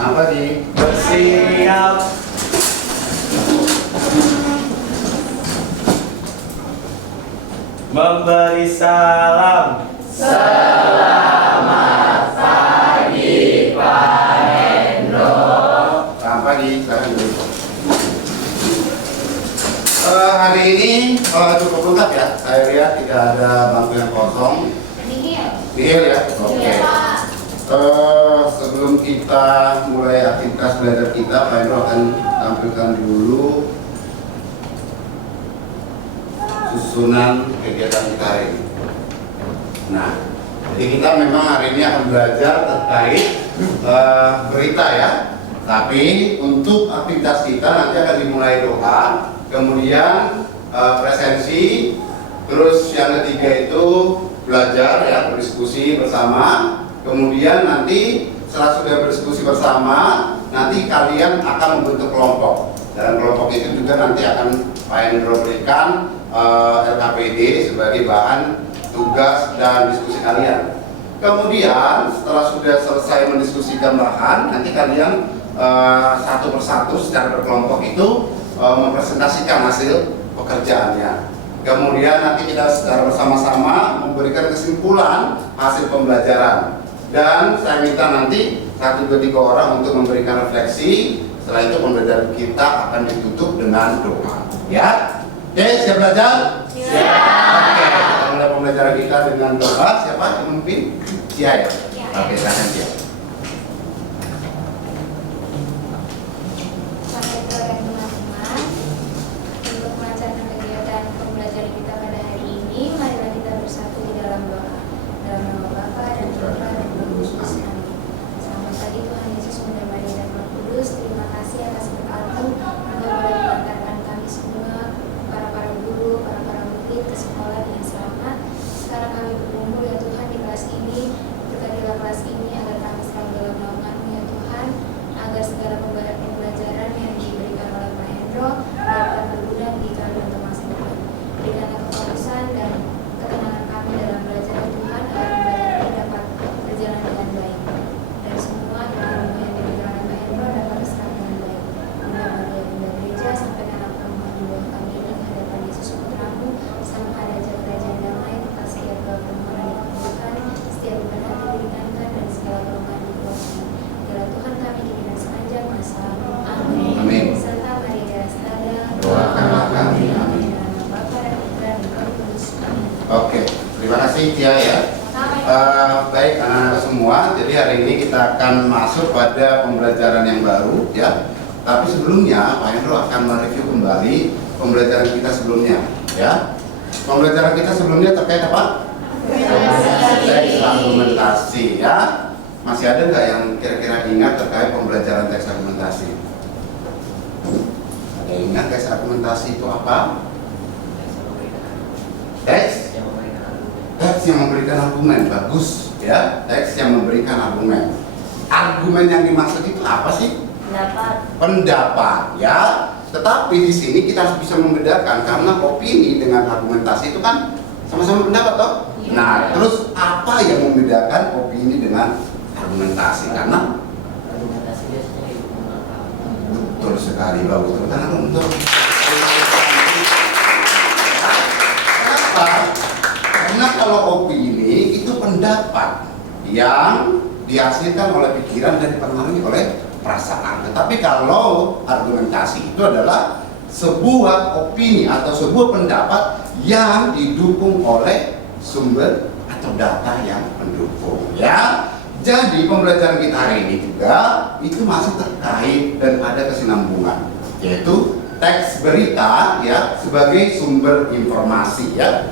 Apa di? Bersiap. Memberi salam. Selamat pagi Pak Hendro. Selamat pagi, silakan dulu. Hari ini cukup lengkap ya. Saya lihat tidak ada bangku yang kosong. Nihil ya. Oke. Sebelum kita mulai aktivitas belajar kita, Pak Hendro akan tampilkan dulu susunan kegiatan kita hari ini. Nah, jadi kita memang hari ini akan belajar terkait berita ya. Tapi untuk aktivitas kita nanti akan dimulai doa, kemudian presensi, terus yang ketiga itu belajar ya, berdiskusi bersama. Kemudian nanti setelah sudah berdiskusi bersama, nanti kalian akan membentuk kelompok. Dan kelompok itu juga nanti akan Pak Hendro berikan LKPD sebagai bahan tugas dan diskusi kalian. Kemudian setelah sudah selesai mendiskusikan bahan, nanti kalian satu persatu secara berkelompok itu mempresentasikan hasil pekerjaannya. Kemudian nanti kita secara bersama-sama memberikan kesimpulan hasil pembelajaran. Dan saya minta nanti 1, 2, 3 orang untuk memberikan refleksi. Setelah itu pembelajaran kita akan ditutup dengan doa. Ya, oke, siap belajar? Siap. Oke, kita mulai pembelajaran kita dengan doa. Siapa yang memimpin? Cia ya? Oke, silakan Cia. Untuk melancarkan kegiatan pembelajaran kita pada hari ini, marilah kita bersatu di dalam doa. Dalam nama Bapa dan Putra dan Roh Kudus. Amin. Selamat pagi Tuhan Yesus, Bunda Maria dan Roh Kudus. Terima kasih atas berkat-Mu yang boleh mengantarkan kami semua, para guru, para murid ke sekolah dengan selamat. Sekarang kami berkumpul ya Tuhan di kelas ini. Berkatilah kelas ini agar kami selalu dalam naungan-Mu ya Tuhan, agar segala pembelajaran yang diberikan oleh Pak Hendro dapat berguna bagi kami untuk masa depan. Berikanlah kefokusan dan ketenangan kami dalam belajar ya Tuhan, agar pembelajaran ini dapat berjalan dengan baik. Dan semua ilmu yang diberikan oleh Pak Hendro dapat terserap dengan baik. Bunda Maria, Bunda Gereja, sampaikan apa permohonan di bawah kami ini di hadapan Yesus Putramu, sang Maharaja Kerajaan Damai, tetap setiap doa permohonan dikabulkan, setiap beban hati diringankan, dan segala kelemahan dikuatkan. Biarlah Tuhan kami diberikan sepanjang masa. Amin. Amin. Serta Maria Astada, Doakanlah kami. Amin. Bapa dan Putra dan Roh Kudus. Amin. Oke, terima kasih Cia ya. Baik anak-anak semua, jadi hari ini kita akan masuk pada pembelajaran yang baru ya. Tapi sebelumnya Pak Hendro akan mereview kembali pembelajaran kita sebelumnya ya. Pembelajaran kita sebelumnya terkait apa? Teks argumentasi ya. Masih ada nggak yang kira-kira ingat terkait pembelajaran teks argumentasi? Ada yang ingat teks argumentasi itu apa? Teks yang memberikan argumen, bagus ya. Teks yang memberikan argumen. Argumen yang dimaksud itu apa sih? Pendapat ya. Tetapi di sini kita harus bisa membedakan karena opini dengan argumentasi itu kan sama-sama pendapat toh. Iya. Nah, terus apa yang membedakan opini dengan argumentasi? Karena Argumentasi biasanya didukung akal. betul sekali, bagus. Untuk kenapa? Karena kalau opini itu pendapat yang dihasilkan oleh pikiran dan dipengaruhi oleh perasaan. Tetapi kalau argumentasi itu adalah sebuah opini atau sebuah pendapat yang didukung oleh sumber atau data yang mendukung ya. Jadi pembelajaran kita hari ini juga itu masih terkait dan ada kesinambungan, yaitu teks berita ya sebagai sumber informasi ya.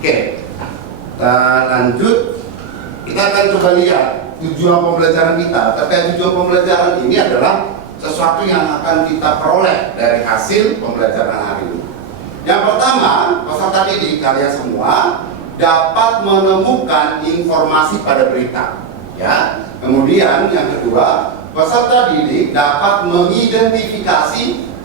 Oke, kita lanjut. Kita akan coba lihat tujuan pembelajaran kita. Terkait tujuan pembelajaran ini adalah sesuatu yang akan kita peroleh dari hasil pembelajaran hari ini. Yang pertama, peserta didik kalian semua dapat menemukan informasi pada berita ya. Kemudian yang kedua, peserta didik dapat mengidentifikasi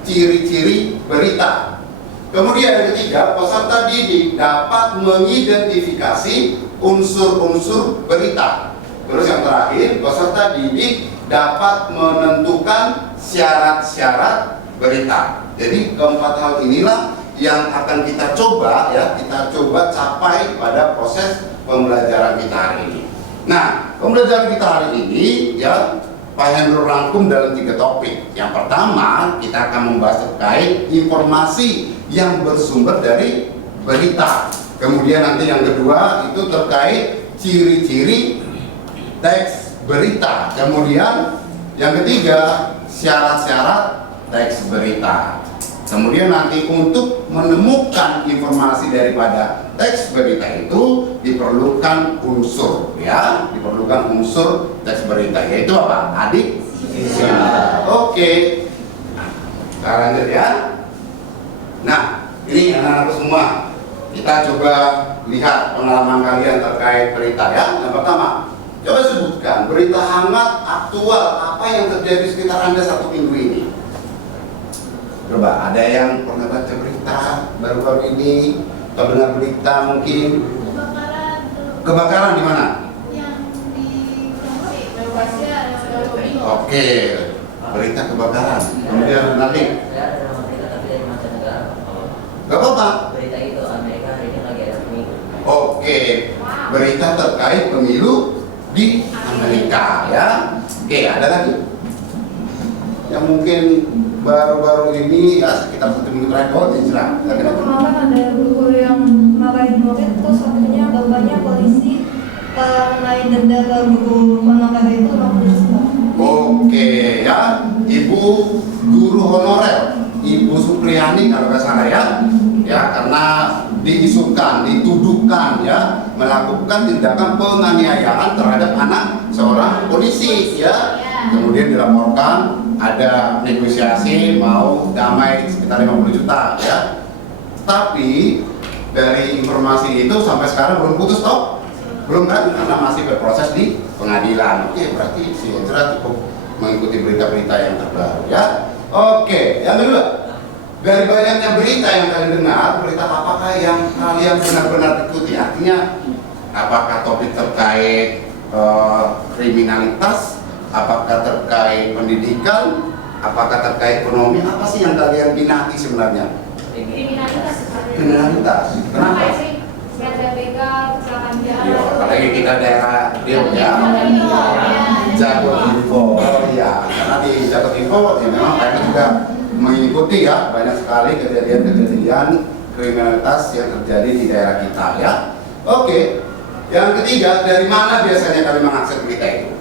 ciri-ciri berita. Kemudian yang ketiga, peserta didik dapat mengidentifikasi unsur-unsur berita. Terus yang terakhir, lain, peserta didik dapat menentukan syarat-syarat berita. Jadi keempat hal inilah yang akan kita coba ya, kita coba capai pada proses pembelajaran kita hari ini. Nah, pembelajaran kita hari ini ya Pak Hendro rangkum dalam 3 topik. Yang pertama, kita akan membahas terkait informasi yang bersumber dari berita. Kemudian nanti yang kedua itu terkait ciri-ciri teks berita. Kemudian yang ketiga, syarat-syarat teks berita. Kemudian nanti untuk menemukan informasi daripada teks berita itu diperlukan unsur ya, diperlukan unsur teks berita, yaitu apa? Adik? Oke. Kita lanjut ya. Nah, ini anak-anak semua, kita coba lihat pengalaman kalian terkait berita ya. Yang pertama, coba sebutkan berita hangat aktual apa yang terjadi sekitar Anda 1 minggu ini. Coba, ada yang pernah baca berita baru-baru ini atau dengar berita mungkin? Kebakaran di mana? Yang di Bekasi ada mobil. Oke, berita kebakaran. Kemudian nanti, Saya ada nama berita tapi dari mancanegara. gak apa-apa. Berita itu Amerika hari ini lagi ada pemilu. Oke, berita terkait pemilu di Amerika ya. Oke, ada lagi yang mungkin baru-baru ini ya sekitar 1 minggu terakhir. Oh, diserang. Itu kemarin ada guru yang marahin murid, terus akhirnya bapaknya polisi naik denda ke guru honorer itu 50 juta. Oke ya, Ibu guru honorer, Ibu Supriyani kalau nggak salah ya, karena diisukan, dituduhkan ya melakukan tindakan penganiayaan terhadap anak seorang polisi ya. Kemudian dilaporkan ada negosiasi mau damai sekitar 50 juta ya. Tapi dari informasi itu sampai sekarang belum putus toh? Belum kan? Karena masih berproses di pengadilan. Oke, berarti si Ezra cukup mengikuti berita-berita yang terbaru ya. Oke, yang kedua, dari banyaknya berita yang kalian dengar, berita apakah yang kalian benar-benar ikuti? Artinya, apakah topik terkait kriminalitas, apakah terkait pendidikan, apakah terkait ekonomi? Apa sih yang kalian minati sebenarnya? Kriminalitas. Kriminalitas. Kenapa? sih? Ada begal, kecelakaan Ya, jalan. apalagi kita daerah Riau ya. Jago Info, oh iya, karena di Jago Info ya memang kami juga mengikuti ya banyak sekali kejadian-kejadian kriminalitas yang terjadi di daerah kita ya. Oke, yang ketiga, dari mana biasanya kalian mengakses berita itu?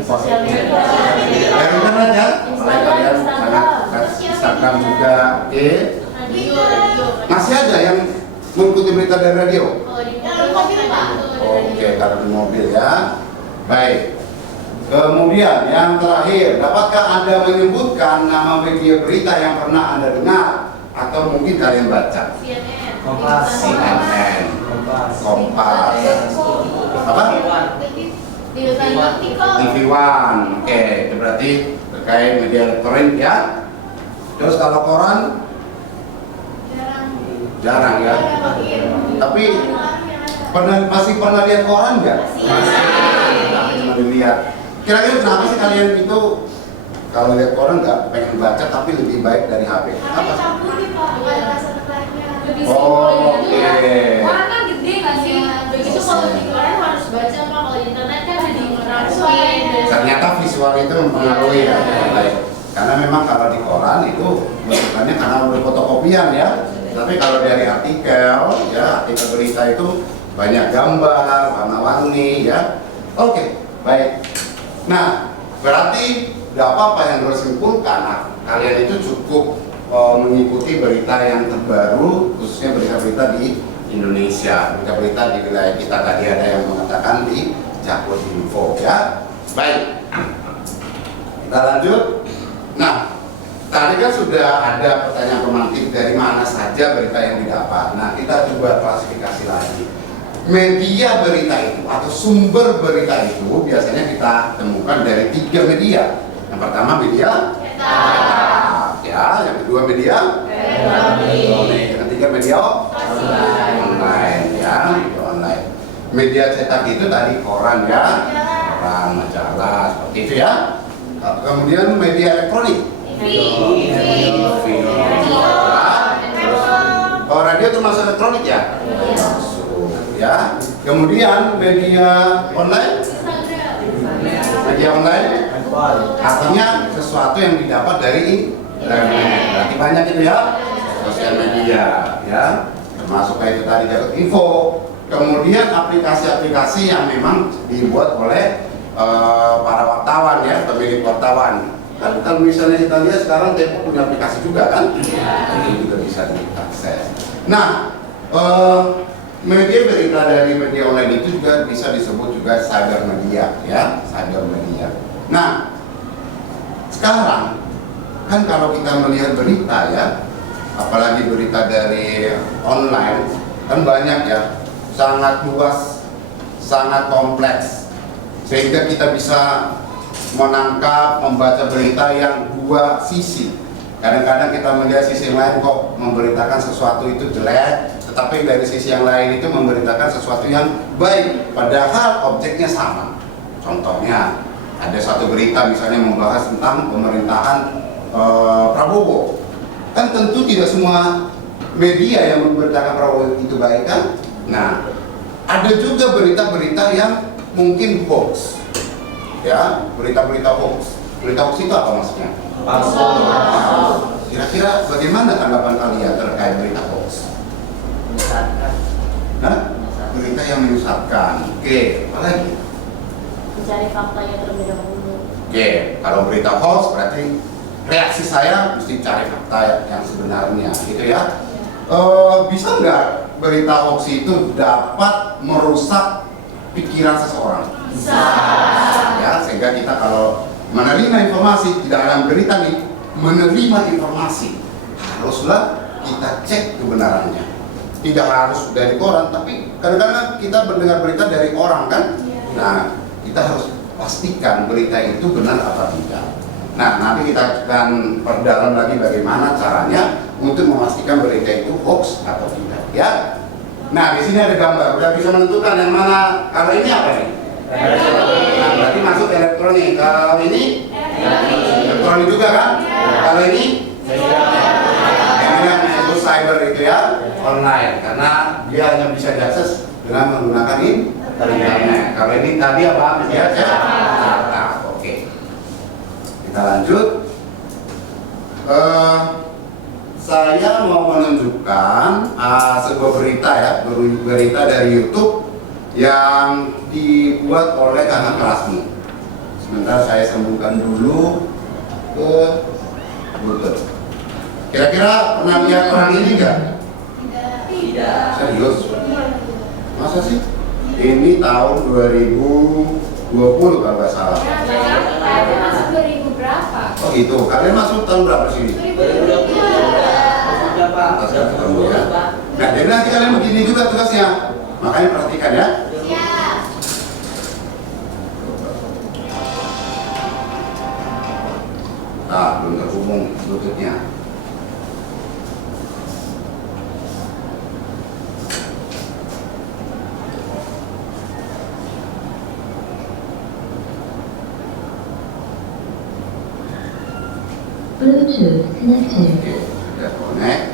Sosial media. Dari internet ya, apalagi kalian sangat Instagram juga, oke. Masih ada yang mengikuti berita dari radio? Oke, kalau di mobil ya. Baik. Kemudian yang terakhir, dapatkah Anda menyebutkan nama media berita yang pernah Anda dengar atau mungkin kalian baca? Kompas. CNN, Kompas, apa? TV One. Oke, itu berarti terkait media elektronik ya. Terus kalau koran? Jarang ya. Tapi masih pernah lihat koran nggak? Tapi cuma dilihat. Kira-kira kenapa sih kalian itu kalau lihat koran nggak pengen baca tapi lebih baik dari HP? Apa sih? Oh, oke. Orang kan gede nggak sih? Begitu kalau di koran harus baca, Pak. Kalau di internet kan ada di Ternyata visual itu mempengaruhi ya. Baik. Karena memang kalau di koran itu bentukannya karena udah fotokopian ya. Tapi kalau dari artikel ya, artikel berita itu banyak gambar, warna-warni ya. Oke, baik. Nah, berarti tidak apa-apa yang harus simpulkan. Nah, kalian itu cukup mengikuti berita yang terbaru, khususnya berita-berita di Indonesia, berita-berita di wilayah kita. Tadi ada yang mengatakan di Jakpro Info ya. Baik, kita lanjut. Nah, tadi kan sudah ada pertanyaan romantik dari mana saja berita yang didapat. Nah, kita coba klasifikasi lagi. Media berita itu atau sumber berita itu biasanya kita temukan dari 3 media. Yang pertama media cetak, ya. Yang kedua media elektronik. Yang ketiga media online, ya, media online. Media cetak itu tadi koran ya, koran, majalah, seperti itu ya. Kemudian media elektronik. Oh, radio termasuk elektronik ya? Ya. Kemudian media online. Media online artinya sesuatu yang didapat dari internet. Berarti banyak itu ya. Sosial media ya. Termasuk kayak itu tadi Jakarta Info. Kemudian aplikasi-aplikasi yang memang dibuat oleh para wartawan ya, pemilik wartawan. Kan kalau misalnya kita lihat sekarang Tempo punya aplikasi juga kan? Ini juga bisa diakses. Nah, media berita dari media online itu juga bisa disebut juga cyber media ya, cyber media. Nah, sekarang kan kalau kita melihat berita ya, apalagi berita dari online kan banyak ya, sangat luas, sangat kompleks, sehingga kita bisa menangkap, membaca berita yang dua sisi. Kadang-kadang kita melihat sisi lain kok memberitakan sesuatu itu jelek, tetapi dari sisi yang lain itu memberitakan sesuatu yang baik, padahal objeknya sama. Contohnya, ada satu berita misalnya membahas tentang pemerintahan Prabowo. Kan tentu tidak semua media yang memberitakan Prabowo itu baik kan? Nah, ada juga berita-berita yang mungkin hoax. Ya, berita-berita hoax. Berita hoax itu apa maksudnya? Palsu. Kira-kira bagaimana tanggapan kalian terkait berita hoax? Menyesatkan. Nah, berita yang menyesatkan. Oke, apa lagi? Mencari faktanya terlebih dahulu. Oke, kalau berita hoax berarti reaksi saya mesti cari fakta yang sebenarnya, gitu ya. Bisa nggak berita hoax itu dapat merusak pikiran seseorang? Bisa. Ya, sehingga kita kalau menerima informasi, tidak dalam berita nih, menerima informasi haruslah kita cek kebenarannya. Tidak harus dari koran, tapi kadang-kadang kita mendengar berita dari orang kan. Nah, kita harus pastikan berita itu benar apa tidak. Nah, nanti kita akan perdalam lagi bagaimana caranya untuk memastikan berita itu hoax atau tidak, ya. Nah, di sini ada gambar, udah bisa menentukan yang mana. Kalau ini apa nih? Nah, berarti masuk elektronik. Kalau ini elektronik juga kan? Kalau ini yang disebut cyber itu ya, online, karena dia hanya bisa diakses dengan menggunakan internet. Kalau ini tadi apa? Media cetak. Oke. Kita lanjut. Saya mau menunjukkan sebuah berita ya, berita dari YouTube yang dibuat oleh kakak kelasmu. Sebentar saya sambungkan dulu ke Google. Kira-kira pernah lihat orang ini enggak? Tidak. Serius? Masa sih? Ini tahun 2020 kalau nggak salah. Ada masuk 2000 berapa? Oh itu, kalian masuk tahun berapa sini? 2020 sudah Pak. Sudah ketemu ya. Pak. Nah, jadi nanti kalian begini juga tugasnya. Makanya perhatikan ya. Siap. Nah, belum terhubung Bluetooth-nya. Bluetooth connected. Oke, sudah connect.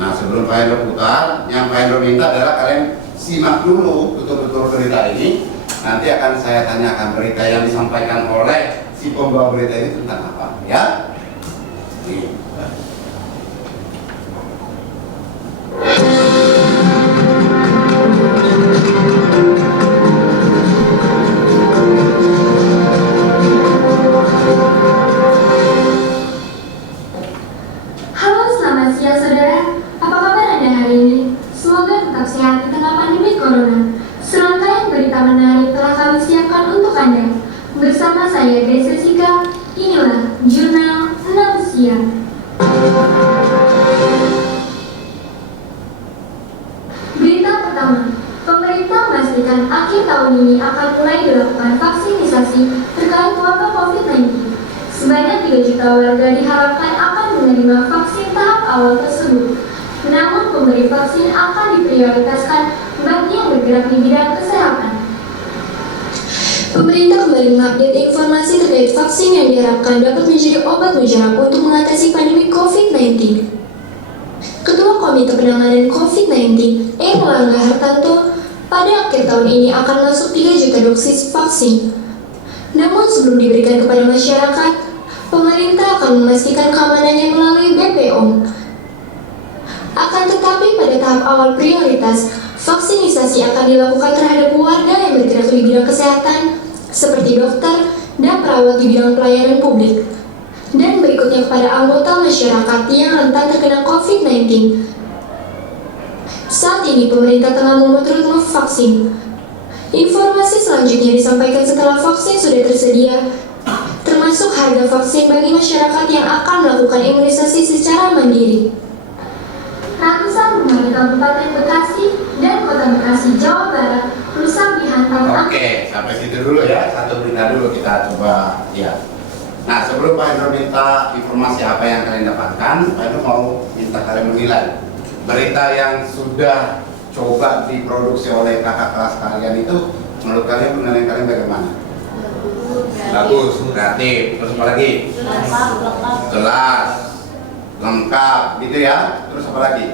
Nah, sebelum Pak Hendro putar, yang Pak Hendro minta adalah kalian simak dulu betul-betul berita ini. Nanti akan saya tanyakan berita yang disampaikan oleh si pembawa berita ini tentang apa, ya? Nih. Halo, selamat siang saudara. Apa kabar Anda hari ini? Semoga tetap sehat di tengah pandemi corona. Serangkaian berita menarik telah kami siapkan untuk Anda. Bersama saya Grace Jessica, inilah Jurnal 6 Siang. Berita pertama, pemerintah memastikan akhir tahun ini akan mulai dilakukan vaksinisasi terkait wabah COVID-19. Sebanyak 3 juta warga diharapkan akan menerima vaksin tahap awal tersebut. Namun pemberi vaksin akan diprioritaskan bagi yang bergerak di bidang kesehatan. Pemerintah kembali mengupdate informasi terkait vaksin yang diharapkan dapat menjadi obat mujarab untuk mengatasi pandemi COVID-19. Ketua Komite Penanganan COVID-19, Erlangga Hartarto, pada akhir tahun ini akan masuk 3 juta dosis vaksin. Namun sebelum diberikan kepada masyarakat, pemerintah akan memastikan keamanannya melalui BPOM. Akan tetapi pada tahap awal prioritas, vaksinisasi akan dilakukan terhadap warga yang bergerak di bidang kesehatan, seperti dokter dan perawat di bidang pelayanan publik. Dan berikutnya kepada anggota masyarakat yang rentan terkena COVID-19. Saat ini pemerintah tengah membuat roadmap vaksin. Informasi selanjutnya disampaikan setelah vaksin sudah tersedia, termasuk harga vaksin bagi masyarakat yang akan melakukan imunisasi secara mandiri. Ratusan rumah di Kabupaten Bekasi dan Kota Bekasi, Jawa Barat rusak dihantam angin. Oke, sampai situ dulu ya. Satu berita dulu kita coba ya. Nah, sebelum Pak Hendro minta informasi apa yang kalian dapatkan, Pak Hendro mau minta kalian menilai berita yang sudah coba diproduksi oleh kakak kelas kalian itu, menurut kalian penilaian kalian bagaimana? Bagus, kreatif, terus apa lagi? Jelas, lengkap, gitu ya. Terus apa lagi?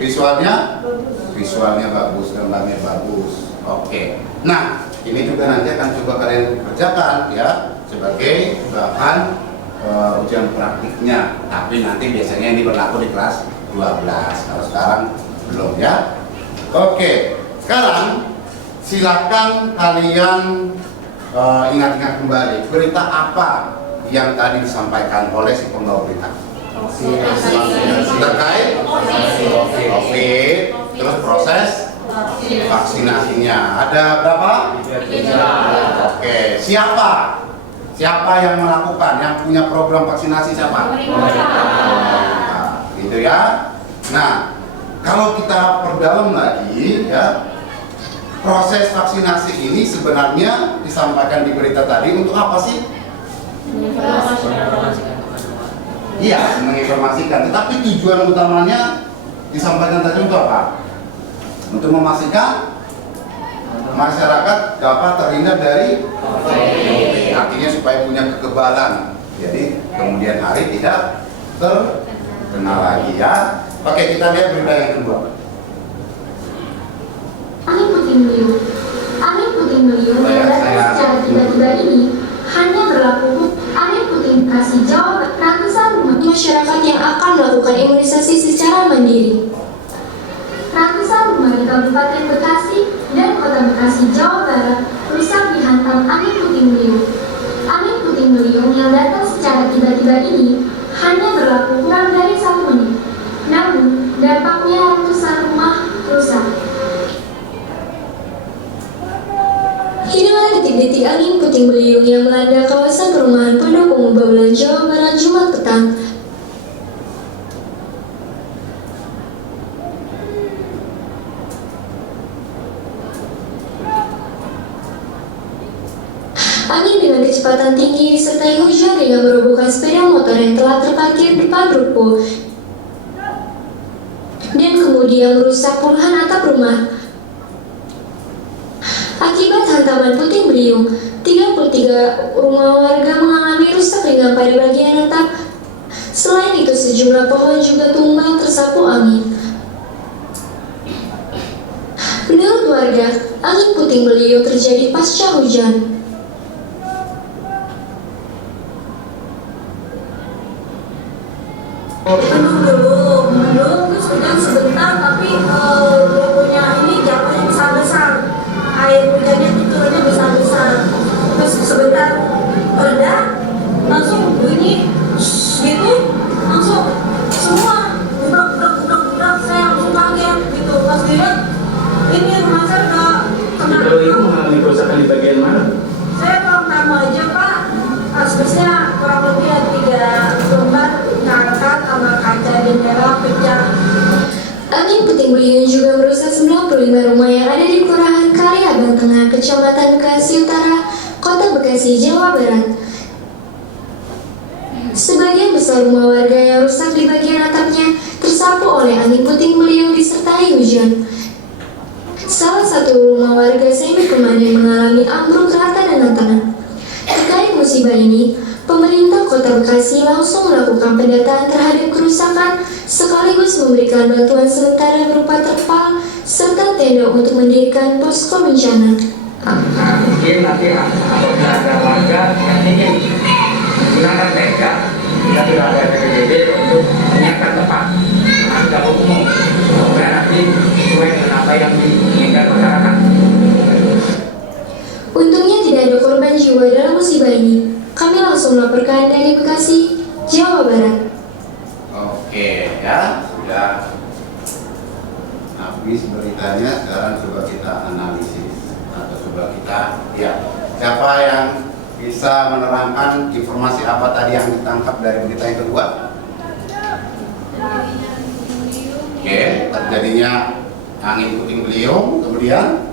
Visualnya bagus, gambarnya bagus. Oke. Nah, ini juga nanti akan coba kalian kerjakan ya sebagai bahan ujian praktiknya. Tapi nanti biasanya ini berlaku di kelas 12. Kalau sekarang belum ya. Oke. Sekarang silakan kalian ingat-ingat kembali berita apa yang tadi disampaikan oleh si pembawa berita. Terkait COVID, terus proses vaksinasinya. Ada berapa? 3. Oke, siapa yang melakukan, yang punya program vaksinasi siapa? Gitu ya. Nah, kalau kita perdalam lagi ya, proses vaksinasi ini sebenarnya disampaikan di berita tadi untuk apa sih? Iya, menginformasikan. Tetapi tujuan utamanya disampaikan tadi untuk apa? Untuk memastikan masyarakat dapat terhindar dari COVID. Artinya supaya punya kekebalan. Jadi kemudian hari tidak terkena lagi ya. Oke, kita lihat berita yang kedua. Angin puting beliung yang datang secara tiba-tiba ini hanya berlaku angin puting Bekasi, Jawa Barat. Ratusan rumah masyarakat yang akan melakukan imunisasi secara mandiri. Ratusan rumah di Kabupaten Bekasi dan Kota Bekasi, Jawa Barat rusak dihantam angin puting beliung. Angin puting beliung yang datang secara tiba-tiba ini hanya berlaku kurang dari 1 menit. Namun, dampaknya ratusan rumah rusak. Inilah detik-detik angin puting beliung yang melanda kawasan perumahan Pondok Ungu Babelan, Jawa Barat, Jumat petang. Angin dengan kecepatan tinggi disertai hujan dengan merobohkan sepeda motor yang telah terparkir di depan ruko dan kemudian merusak puluhan atap rumah. Akibat hantaman puting beliung, 33 rumah warga mengalami rusak ringan pada bagian atap. Selain itu, sejumlah pohon juga tumbang tersapu angin. Menurut warga, angin puting beliung terjadi pasca hujan. Belum terus hujan sebentar, tapi dia punya ini jatuhnya besar-besar. Air hujannya itu turunnya besar-besar. Terus sebentar reda, langsung bunyi gitu, langsung semua budak saya langsung kaget gitu. Pas dilihat ini rumah saya udah kena. Kalau ibu mengalami kerusakan di bagian mana? Saya kurang tahu aja Pak, asbesnya kurang lebih ada 3 lembar ngangkat sama kaca jendela pecah. Angin puting beliung juga merusak 95 rumah yang ada di Kelurahan Kaliabang Tengah, Kecamatan Bekasi Utara, Kota Bekasi, Jawa Barat. Sebagian besar rumah warga yang rusak di bagian atapnya tersapu oleh angin puting beliung disertai hujan. Salah satu rumah warga semi permanen mengalami ambruk rata dengan tanah. Terkait musibah ini, pemerintah Kota Bekasi langsung melakukan pendataan terhadap kerusakan sekaligus memberikan bantuan sementara berupa terpal serta tenda untuk mendirikan posko bencana. Mungkin nanti apabila ada warga yang ingin menggunakan tenda, kita sudah ada PPDB untuk menyiapkan tempat di dapur umum supaya nanti sesuai dengan apa yang diinginkan masyarakat. Untungnya tidak ada korban jiwa dalam musibah ini. Kami langsung melaporkan dari Bekasi, Jawa Barat. Oke ya, sudah habis beritanya. Sekarang coba kita analisis atau coba kita lihat siapa yang bisa menerangkan informasi apa tadi yang ditangkap dari berita yang kedua. Oke, terjadinya angin puting beliung, kemudian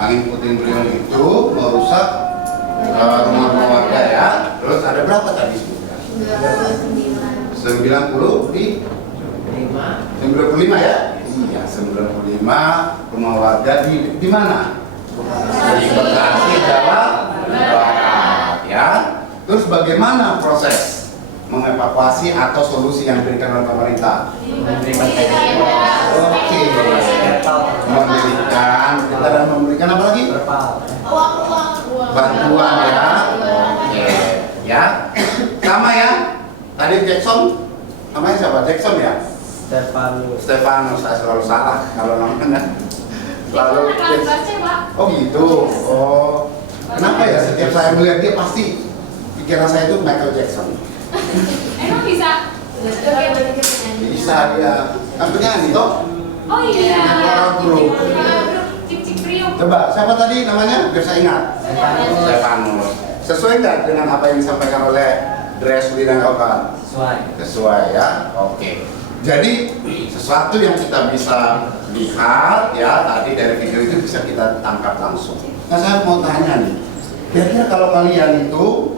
angin puting beliung itu merusak rumah warga ya. Terus ada berapa tadi sudah? 90 di 95 ya? Iya, 95 rumah warga di mana? Di Bekasi, Jawa Barat ya. Terus bagaimana proses mengevakuasi atau solusi yang diberikan oleh pemerintah? Oke, memberikan apa lagi? Bantuan ya. Oke, ya. Sama ya. Tadi Jackson, namanya siapa? Jackson ya? Stefanus, saya selalu salah kalau namanya. Selalu oh gitu. Oh, kenapa ya? Setiap saya melihat dia pasti pikiran saya itu Michael Jackson. Emang bisa? Bisa dia. Kan penyanyi toh? Oh iya. Grup. Cip-cip Priuk. Coba, siapa tadi namanya? Biar saya ingat. Stefanus. Sesuai nggak dengan apa yang disampaikan oleh Dresli dan kawan? Sesuai ya. Oke. Jadi sesuatu yang kita bisa lihat ya tadi dari video itu bisa kita tangkap langsung. Nah saya mau tanya nih, kira-kira kalau kalian itu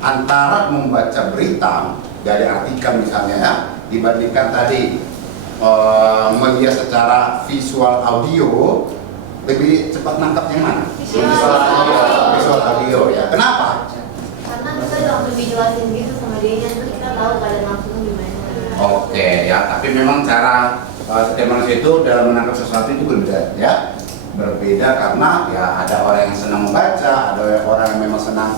antara membaca berita dari artikel misalnya ya, dibandingkan tadi melihat secara visual audio, lebih cepat nangkap yang mana? Visual audio ya. Kenapa? Karena kita langsung dijelasin gitu sama dia, terus kita tahu keadaan langsung gimana. Oke ya, tapi memang cara setiap manusia itu dalam menangkap sesuatu itu berbeda ya. Berbeda karena ya ada orang yang senang membaca, ada orang yang memang senang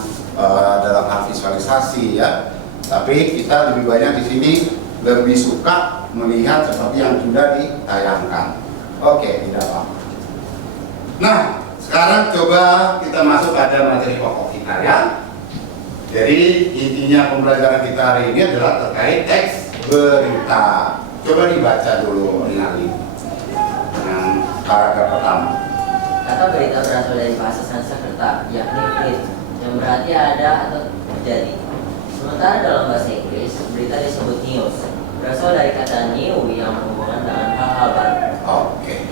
dalam hal visualisasi ya. Tapi kita lebih banyak di sini lebih suka melihat seperti yang sudah ditayangkan. Oke, tidak apa-apa. Nah, sekarang coba kita masuk pada materi pokok kita ya. Jadi intinya pembelajaran kita hari ini adalah terkait teks berita. Coba dibaca dulu Rinaldi yang paragraf pertama. Kata berita berasal dari bahasa Sanskerta, yakni prit, yang berarti ada atau terjadi. Sementara dalam bahasa Inggris, berita disebut news, berasal dari kata new yang berhubungan dengan hal-hal baru. Oke.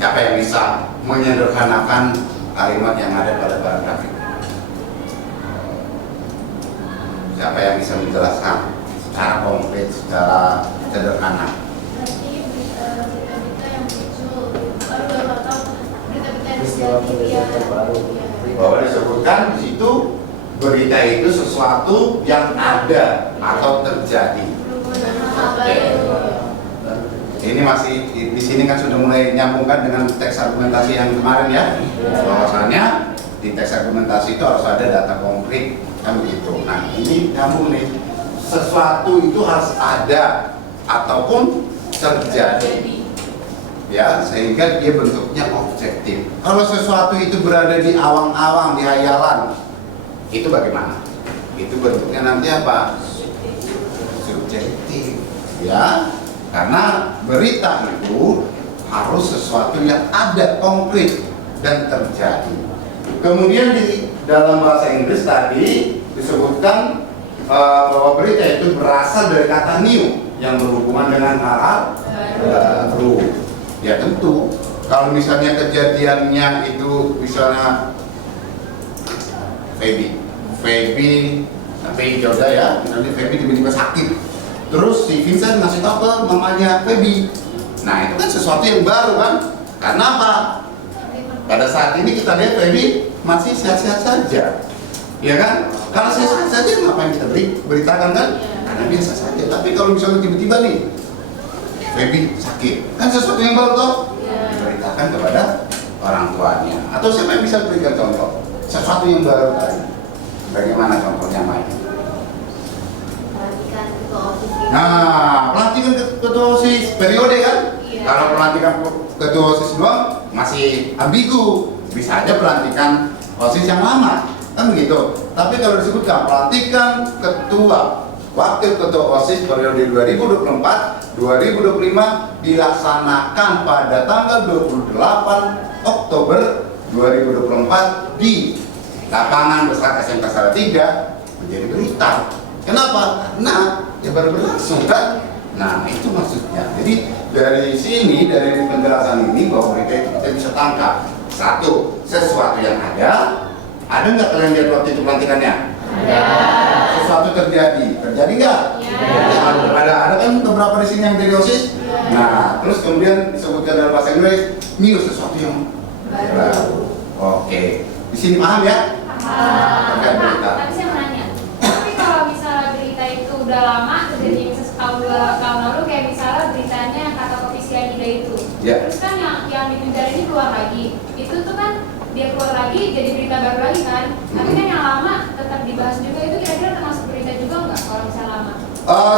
Siapa yang bisa menyederhanakan kalimat yang ada pada paragraf itu? Siapa yang bisa menjelaskan secara konkret, secara sederhana? Berarti berita-berita yang muncul baru atau berita-berita yang terjadi Bahwa disebutkan di situ berita itu sesuatu yang ada atau terjadi. Oke. Ini masih di sini kan sudah mulai nyambungkan dengan teks argumentasi yang kemarin ya. Bahwasannya di teks argumentasi itu harus ada data konkret kan begitu. Nah ini nyambung nih. Sesuatu itu harus ada ataupun terjadi. Ya, sehingga dia bentuknya objektif. Kalau sesuatu itu berada di awang-awang, di hayalan, itu bagaimana? Itu bentuknya nanti apa? Subjektif. Ya, karena berita itu harus sesuatu yang ada, konkret dan terjadi. Kemudian di dalam bahasa Inggris tadi disebutkan bahwa berita itu berasal dari kata new yang berhubungan dengan hal baru. Ya tentu, kalau misalnya kejadiannya itu misalnya Feby, tapi Joda ya, nanti Feby tiba-tiba sakit. Terus si Vincent ngasih tahu ke mamanya Feby, Nah itu kan sesuatu yang baru kan? Karena apa? Pada saat ini kita lihat Feby masih sehat-sehat saja, ya kan? Kalau sehat-sehat saja ngapain kita beritakan kan? Karena biasa saja. Tapi kalau misalnya tiba-tiba nih Feby sakit, kan sesuatu yang baru toh? Beritakan kepada orang tuanya. Atau siapa yang bisa berikan contoh? Sesuatu yang baru tadi. Bagaimana contohnya Mike? Perhatikan ketua OSIS gitu. Nah, pelantikan ketua OSIS periode kan? Iya. Kalau pelantikan ketua OSIS doang masih ambigu. Bisa aja pelantikan OSIS yang lama, kan begitu. Tapi kalau disebutkan pelantikan ketua wakil ketua OSIS periode 2024-2025 dilaksanakan pada tanggal 28 Oktober 2024 di lapangan besar SMK Salatiga menjadi berita. Kenapa? Karena ya baru berlangsung kan? Nah itu maksudnya. Jadi dari sini, dari penjelasan ini bahwa berita itu kita bisa tangkap. Satu, sesuatu yang ada nggak kalian lihat waktu itu pelantikannya? Ada. Sesuatu terjadi nggak? Ya. Ada kan beberapa di sini yang dari OSIS. Nah, terus kemudian disebutkan dalam bahasa Inggris, news sesuatu yang baru. Oke, di sini paham ya? Terkait berita. Tapi saya mau nanya, tapi kalau misalnya berita itu udah lama, terjadi setahun 2 tahun lalu, kayak misalnya beritanya kata kopi cyanida itu, Ya. terus kan yang di Twitter ini keluar lagi, itu tuh kan dia keluar lagi jadi berita baru lagi kan, tapi kan yang lama tetap dibahas juga, itu kira-kira termasuk berita juga nggak kalau misalnya lama?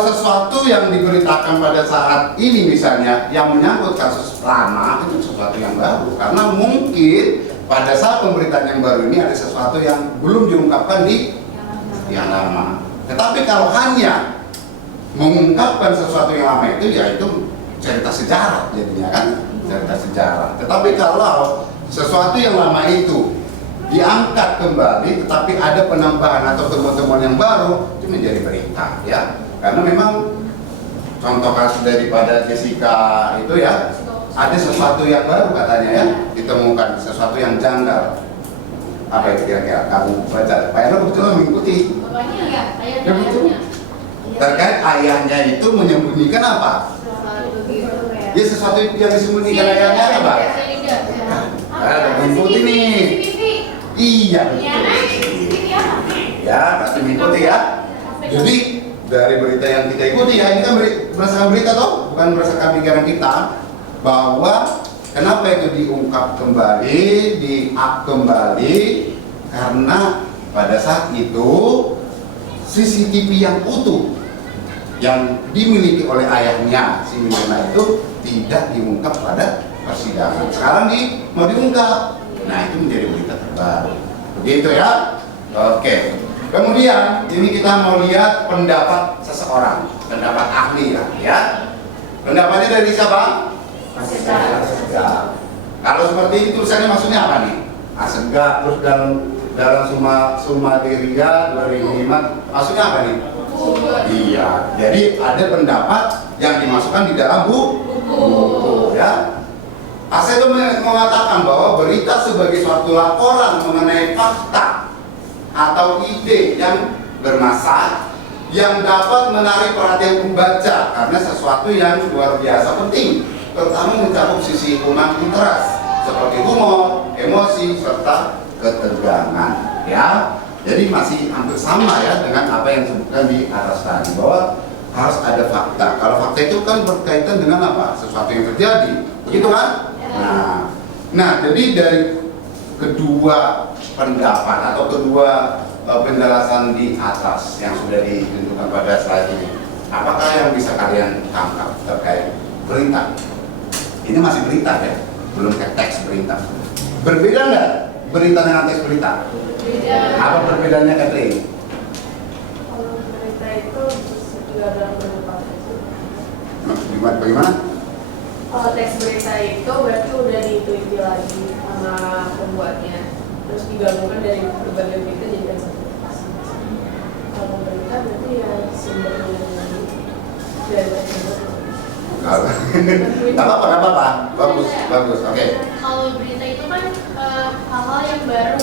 Sesuatu yang diberitakan pada saat ini misalnya yang menyangkut kasus lama itu sesuatu yang baru karena mungkin pada saat pemberitaan yang baru ini ada sesuatu yang belum diungkapkan di yang lama. Tetapi kalau hanya mengungkapkan sesuatu yang lama itu ya itu cerita sejarah jadinya kan, cerita sejarah. Tetapi kalau sesuatu yang lama itu diangkat kembali tetapi ada penambahan atau temuan-temuan yang baru itu menjadi berita ya. Karena memang contoh kasus daripada Jessica itu ya ada sesuatu yang baru katanya ya ditemukan, sesuatu yang janggal. Apa itu kira-kira kamu baca? Pak Eno kebetulan mengikuti. Bapaknya ya, Ya betul. Terkait ayahnya itu menyembunyikan apa? Begitu ya. Ya sesuatu yang disembunyikan ayahnya apa? Ada mengikuti nih. Iya betul. Ya pasti mengikuti ya. Jadi dari berita yang kita ikuti ya ini kan berdasarkan berita toh, bukan berdasarkan pikiran kita bahwa kenapa itu diungkap kembali, di-up kembali karena pada saat itu CCTV yang utuh yang dimiliki oleh ayahnya si Mirna itu tidak diungkap pada persidangan. Sekarang mau diungkap. Nah itu menjadi berita terbaru. Begitu ya. Oke. Kemudian ini kita mau lihat pendapat seseorang, pendapat ahli ya. Pendapatnya dari siapa? Asegaf. Kalau seperti ini tulisannya maksudnya apa nih? Asegaf terus dalam Summa Deria 2005 maksudnya apa nih? Iya. Jadi ada pendapat yang dimasukkan di dalam buku ya. Asegaf mengatakan bahwa berita sebagai suatu laporan mengenai fakta atau ide yang bermasalah yang dapat menarik perhatian pembaca karena sesuatu yang luar biasa penting, terutama mencakup sisi human interest seperti humor, emosi, serta ketegangan ya. Jadi masih hampir sama ya dengan apa yang disebutkan di atas tadi bahwa harus ada fakta. Kalau fakta itu kan berkaitan dengan apa? Sesuatu yang terjadi, begitu kan? Nah jadi dari kedua pendapat atau kedua penjelasan di atas yang sudah ditentukan pada slide ini, apakah yang bisa kalian tangkap terkait berita? Ini masih berita ya, belum ke teks berita. Berbeda nggak berita dengan teks berita? Beda. Apa perbedaannya, Catherine? Kalau berita itu juga dalam bentuk Bagaimana? Kalau teks berita itu berarti udah diteliti lagi sama pembuatnya, terus digabungkan dari berbagai berita jadi satu. Kalau berita berarti ya sumbernya dari Gak apa-apa, bagus, oke. Kalau berita itu kan hal-hal yang baru,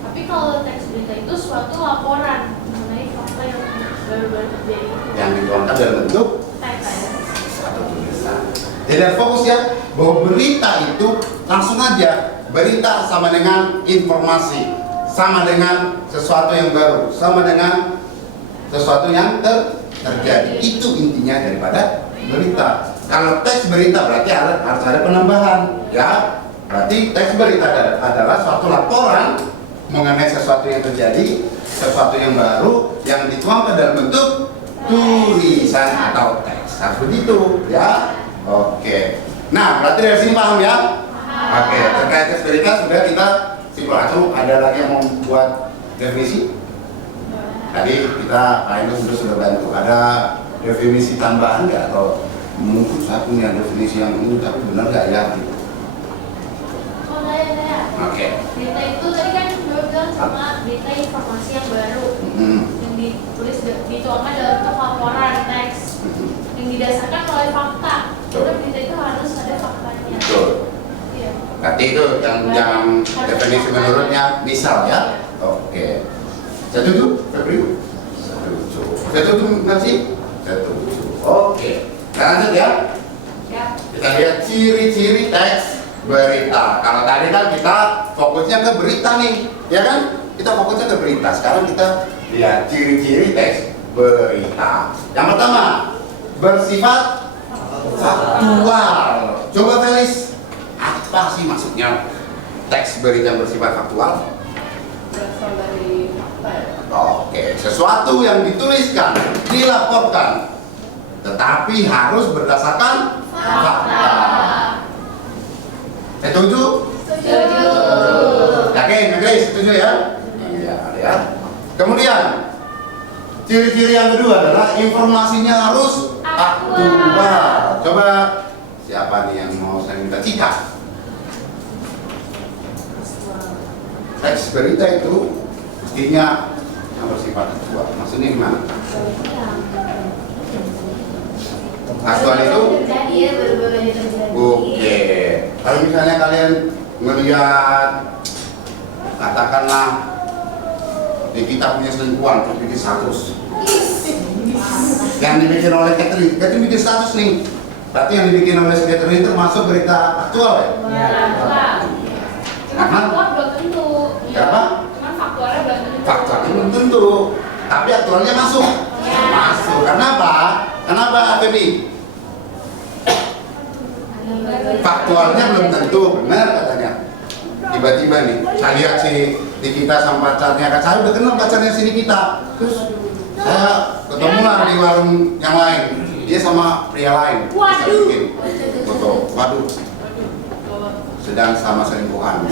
tapi kalau teks berita itu suatu laporan mengenai fakta yang baru-baru terjadi. Yang dituangkan dalam bentuk Teks. satu tulisan. Jadi fokus ya, bahwa berita itu langsung aja, berita sama dengan informasi, sama dengan sesuatu yang baru, sama dengan sesuatu yang terjadi. Itu intinya daripada berita. Kalau teks berita berarti harus ada penambahan, ya. Berarti teks berita adalah suatu laporan mengenai sesuatu yang terjadi, sesuatu yang baru yang dituangkan dalam bentuk tulisan atau teks. Harus begitu, ya. Oke. Nah, berarti dari sini paham ya? Oke. Terkait teks berita sudah kita simpulkan. Ada lagi yang mau buat definisi? Tadi kita Pak Endo sudah bantu. Ada definisi tambahan nggak, atau mungkin saya punya definisi yang ini tapi benar nggak ya? Oh, saya. Oke. Berita itu tadi kan Bapak bilang sama berita informasi yang baru yang ditulis dituangkan dalam bentuk laporan teks yang didasarkan oleh fakta. Karena berita itu harus ada faktanya. Betul. Iya. Berarti itu yang definisi menurutnya misal ya. Oke. Setuju? Febri? Setuju nggak sih? Setuju. Oke. Nah, lanjut ya. Ya. Kita lihat ciri-ciri teks berita. Kalau tadi kan kita fokusnya ke berita nih, ya kan? Kita fokusnya ke berita. Sekarang kita lihat ciri-ciri teks berita. Yang pertama, bersifat faktual. Coba Felis, apa sih maksudnya teks berita yang bersifat faktual? Berasal dari fakta ya. Oke, sesuatu yang dituliskan, dilaporkan, tetapi harus berdasarkan fakta. Setuju? Setuju. Yakin, Negeri? Setuju ya? Iya, ya. Kemudian, ciri-ciri yang kedua adalah informasinya harus aktual. Coba, siapa nih yang mau saya minta Cika? Teks berita itu mestinya yang bersifat aktual. Maksudnya gimana? Aktual itu? Terjadi ya, baru-baru aja terjadi. Oke. Kalau misalnya kalian melihat, katakanlah di kita punya selingkuhan terus bikin status, yang dibikin oleh Catherine bikin status nih. Berarti yang dibikin oleh Catherine itu termasuk berita aktual ya? Iya. Cuma faktual belum tentu. Iya. Apa? Cuma faktualnya belum tentu. Faktualnya belum tentu, tapi aktualnya masuk. Ya. Masuk. Kenapa? Kenapa, Febi? Faktualnya belum tentu benar katanya. Tiba-tiba nih, saya lihat si Nikita sama pacarnya, kan saya udah kenal pacarnya si Nikita. Terus saya ketemu lah di warung yang lain, dia sama pria lain. Bisa bikin foto. Waduh, sedang sama selingkuhan.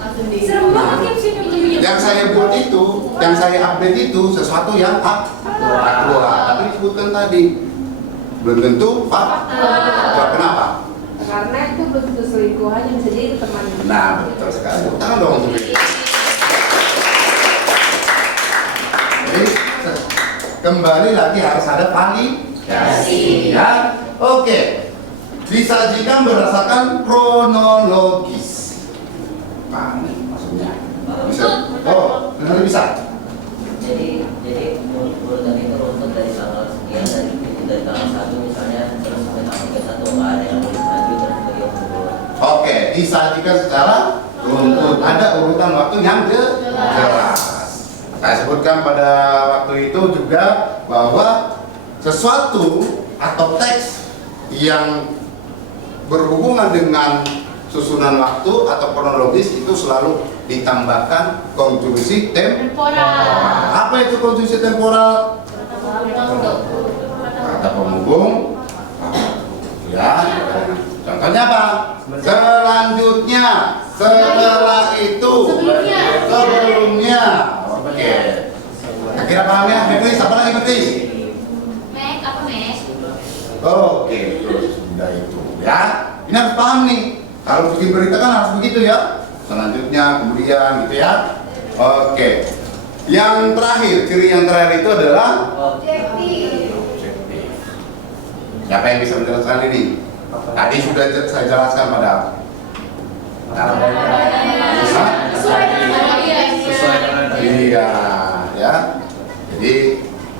Langsung di. Serem banget ya sih itu. Yang saya buat itu, yang saya update itu sesuatu yang aktual. Tapi disebutkan tadi belum tentu faktual. Kenapa? Karena itu belum tentu selingkuhannya, bisa jadi itu temannya. Nah, betul sekali. Tangan dong untuk itu. Jadi, kembali lagi harus ada validasi. Ya. Oke. Disajikan berdasarkan kronologis. Paham nih maksudnya? Bisa? Oh, benar bisa? Jadi urutan itu runtut dari tanggal sekian, dari tanggal 1 misalnya terus sampai tanggal 31 nggak ada yang boleh maju terus beliau mundur. Oke, disajikan secara runtut. Ada urutan waktu yang jelas. Saya sebutkan pada waktu itu juga bahwa sesuatu atau teks yang berhubungan dengan susunan waktu atau kronologis itu selalu ditambahkan konjungsi temporal. Apa itu konjungsi temporal? Kata penghubung. Ya. Contohnya apa? Selanjutnya, setelah itu, sebelumnya. Oke. Kira paham ya? Betis, apa lagi Betis? Mek, apa Mek? Oke, terus sudah itu ya. Ini harus paham nih. Kalau bikin berita kan harus begitu ya. Selanjutnya, kemudian gitu ya. Oke. Yang terakhir, ciri yang terakhir itu adalah Objektif. objektif. Siapa yang bisa menjelaskan ini? Tadi sudah saya jelaskan pada Sesuai dengan iya, ya. Jadi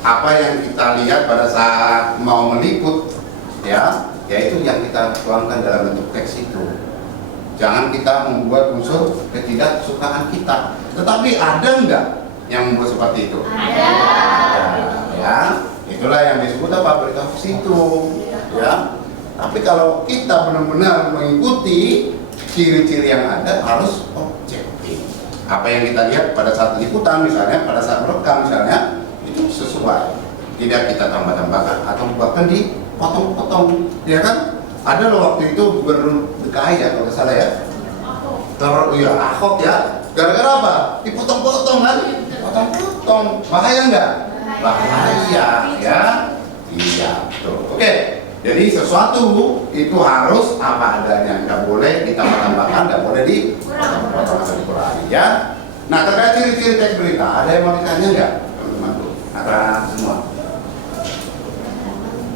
apa yang kita lihat pada saat mau meliput, ya, yaitu yang kita tuangkan dalam bentuk teks itu. Jangan kita membuat unsur ketidaksukaan kita. Tetapi ada enggak yang membuat seperti itu? Ada. Ya, itulah yang disebut apa? Berita hoax itu. Ya. Tapi kalau kita benar-benar mengikuti ciri-ciri yang ada, harus objektif. Apa yang kita lihat pada saat liputan misalnya, pada saat merekam misalnya, itu sesuai. Tidak kita tambah-tambahkan atau bahkan dipotong-potong, ya kan? Ada loh waktu itu Gubernur DKI ya, kalau nggak salah ya. Ahok ya. Gara-gara apa? Dipotong-potong kan? Potong-potong. Bahaya nggak? Bahaya ya. Iya. Tuh. Oke. Jadi sesuatu itu harus apa adanya, nggak boleh ditambah-tambahkan, nggak boleh dipotong-potong atau dikurangi ya. Nah, terkait ciri-ciri teks berita, ada yang mau ditanya nggak, teman-teman? Ada semua.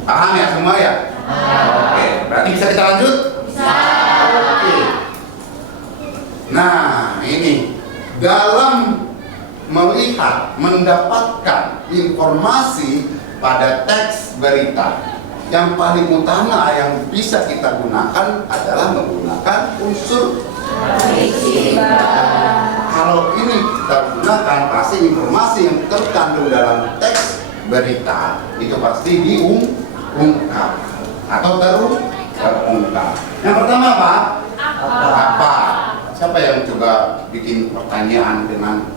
Paham ya semua ya? Oke, berarti bisa kita lanjut? Bisa. Oke. Nah, ini dalam melihat, mendapatkan informasi pada teks berita, yang paling utama yang bisa kita gunakan adalah menggunakan unsur kalau ini kita gunakan, pasti informasi yang terkandung dalam teks berita itu pasti diungkap atau terungkap. Yang pertama apa? Apa? Siapa yang coba bikin pertanyaan dengan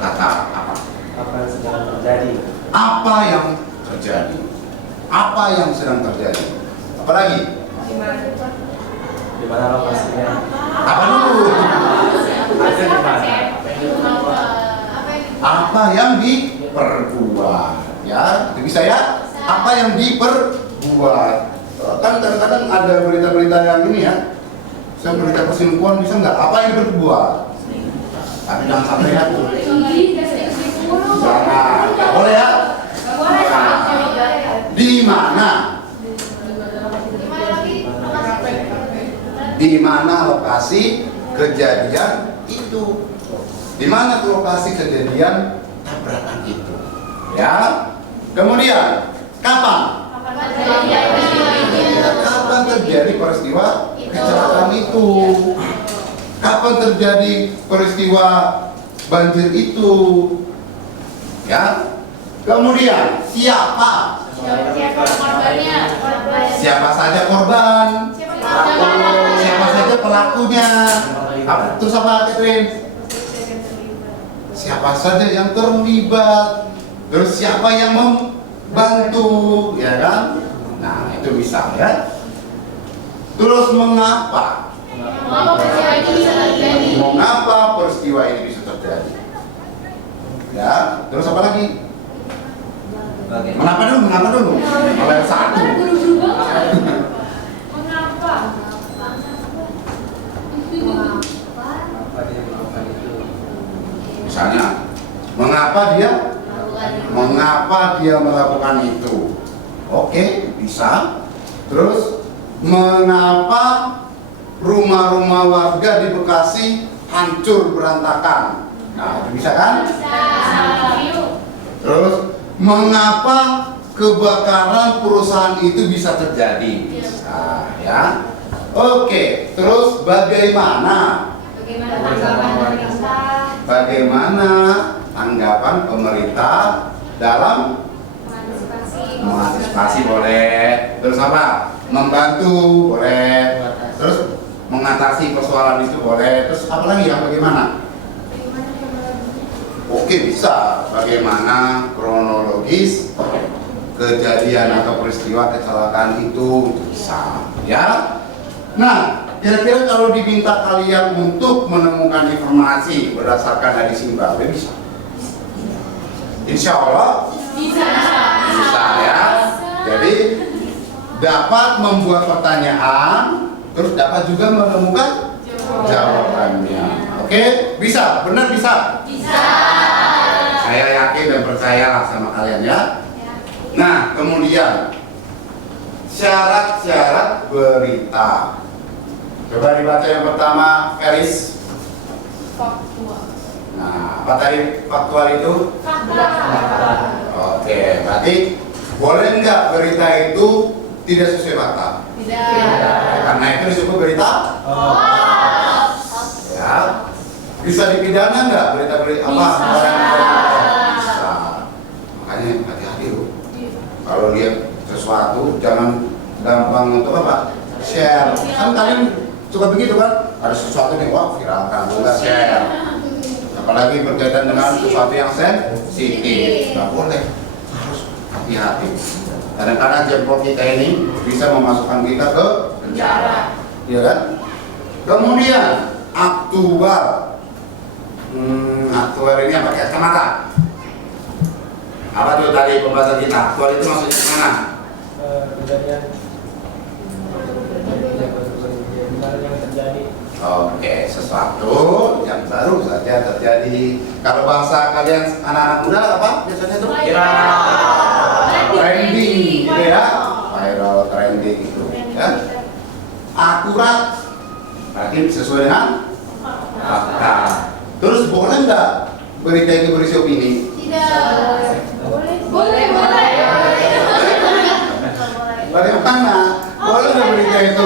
kata apa? Apa yang sedang terjadi? Apa yang terjadi? Apa yang sedang terjadi? Apalagi? Di mana lokasinya? Apa dulu? Ada di mana? Apa yang diperbuat? Ya, itu bisa ya? Apa yang diperbuat? Kan kadang-kadang ada berita-berita yang ini ya. Saya berita perselingkuhan bisa nggak? Apa yang diperbuat? Tapi jangan sampai ya tuh. Jangan, nggak boleh ya? Di mana? Di mana lokasi kejadian itu? Di mana lokasi kejadian tabrakan itu? Ya. Kemudian, kapan? Kapan terjadi peristiwa kecelakaan itu? Kapan terjadi peristiwa banjir itu? Ya. Kemudian, siapa? Siapa korbannya? Siapa saja korban? Siapa saja pelakunya? Terus apa, Catherine? Siapa saja yang terlibat? Terus siapa yang membantu? Ya kan? Nah, itu bisa ya. Terus mengapa? Mengapa peristiwa itu bisa terjadi? Mengapa peristiwa ini bisa terjadi? Ya, terus apa lagi? Mengapa dulu? Kalau yang satu. Mengapa? Apa dia melakukan itu? Misalnya, mengapa dia melakukan itu? Oke, bisa. Terus, mengapa rumah-rumah warga di Bekasi hancur berantakan? Nah, itu bisa kan? Bisa. Terus, mengapa kebakaran perusahaan itu bisa terjadi? Bisa, ya. Oke, terus bagaimana? Bagaimana tanggapan pemerintah dalam mengantisipasi boleh, terus apa? Membantu boleh, terus mengatasi persoalan itu boleh, terus apa lagi yang bagaimana? Oke, bisa. Bagaimana kronologis kejadian atau peristiwa kecelakaan itu bisa, ya. Nah, kira-kira kalau diminta kalian untuk menemukan informasi berdasarkan hadis Zimbabwe bisa? Insya Allah bisa ya. Jadi dapat membuat pertanyaan, terus dapat juga menemukan jawabannya. Oke, bisa, benar bisa. Saya yakin dan percayalah sama kalian ya. Nah, kemudian syarat-syarat berita. Coba dibaca yang pertama, Feris. Faktual. Nah, apa tadi faktual itu? Fakta. Oke, berarti boleh nggak berita itu tidak sesuai fakta? Tidak. Karena itu disebut berita. Ya. Bisa dipidana nggak berita-berita apa? Bisa. Makanya hati-hati loh. Kalau lihat sesuatu jangan gampang untuk apa? Share. Kan kalian suka begitu kan? Ada sesuatu nih, wah viralkan, enggak share. Apalagi berkaitan dengan sesuatu yang sensitif, nggak boleh. Harus hati-hati. Kadang-kadang jempol kita ini bisa memasukkan kita ke penjara, ya kan? Kemudian aktual, aktual ini apa? Kacamata. Apa tuh tadi pembahasan kita? Aktual itu maksudnya mana? Kejadian yang terjadi. Oke, sesuatu yang baru saja terjadi. Kalau bahasa kalian anak-anak muda apa biasanya tuh? Trending, gitu ya? Viral, trending itu, ya. Akurat, berarti sesuai dengan fakta. Terus boleh nggak berita itu berisi opini? Tidak. Boleh. Bagaimana? Boleh nggak berita itu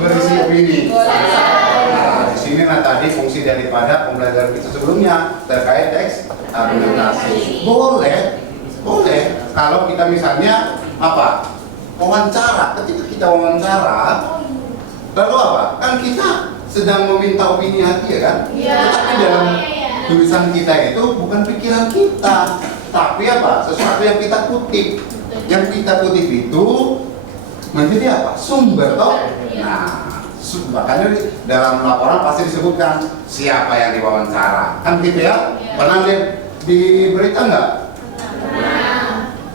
berisi opini? Nah, di sini tadi fungsi daripada pembelajaran kita sebelumnya terkait teks argumentasi. Boleh. Kalau kita misalnya apa? Wawancara. Ketika kita wawancara, lalu apa? Kan kita sedang meminta opini hati, ya kan? Iya. Tetapi dalam tulisan kita itu bukan pikiran kita, tapi apa? Sesuatu yang kita kutip. Yang kita kutip itu menjadi apa? Sumber toh. Nah, makanya dalam laporan pasti disebutkan siapa yang diwawancara. Kan gitu ya? Pernah lihat di berita nggak?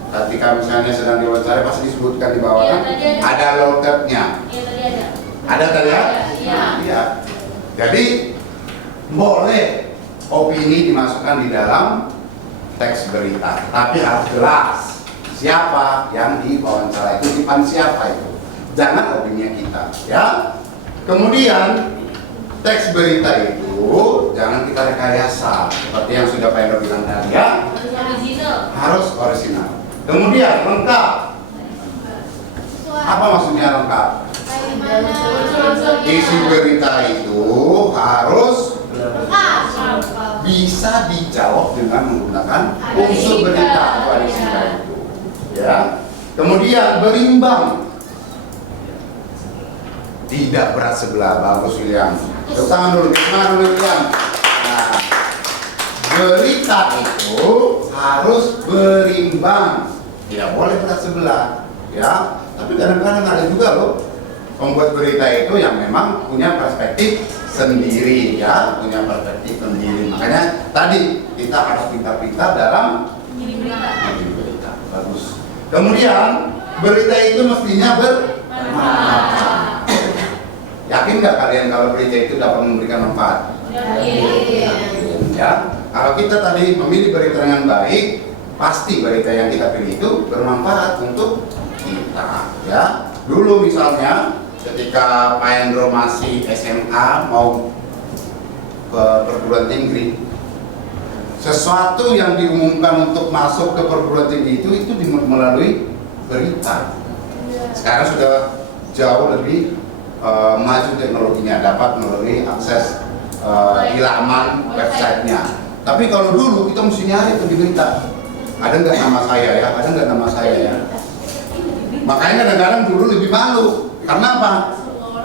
Ketika misalnya sedang diwawancara pasti disebutkan di bawah kan? Ada logatnya. Ada tadi ya? Iya. Jadi boleh opini dimasukkan di dalam teks berita, tapi harus jelas siapa yang diwawancara itu, dipan siapa itu. Jangan opini kita, ya. Kemudian teks berita itu jangan kita rekayasa, seperti yang sudah Pak Hendro bilang tadi, ya. Harus orisinal. Kemudian lengkap. Apa maksudnya lengkap? Isi berita itu harus bisa dijawab dengan menggunakan unsur berita atau isi itu, ya. Kemudian berimbang, tidak berat sebelah. Bagus William. Tepuk tangan dulu, William. Nah, berita itu harus berimbang, tidak boleh berat sebelah, ya. Tapi kadang-kadang ada juga loh pembuat berita itu yang memang punya perspektif sendiri, ya, punya perspektif sendiri. Makanya tadi kita harus pintar-pintar dalam mengirim berita. Bagus. Kemudian berita itu mestinya bermanfaat. Yakin nggak kalian kalau berita itu dapat memberikan manfaat? Yakin. Ya. Kalau kita tadi memilih berita dengan baik, pasti berita yang kita pilih itu bermanfaat untuk kita, ya. Dulu misalnya ketika Pak Hendro masih SMA mau ke perguruan tinggi, sesuatu yang diumumkan untuk masuk ke perguruan tinggi itu melalui berita. Sekarang sudah jauh lebih maju teknologinya, dapat melalui akses di laman websitenya. Tapi kalau dulu kita mesti nyari tuh di berita, ada nggak nama saya ya, ada nggak nama saya ya. Makanya kadang-kadang dulu lebih malu. Karena apa?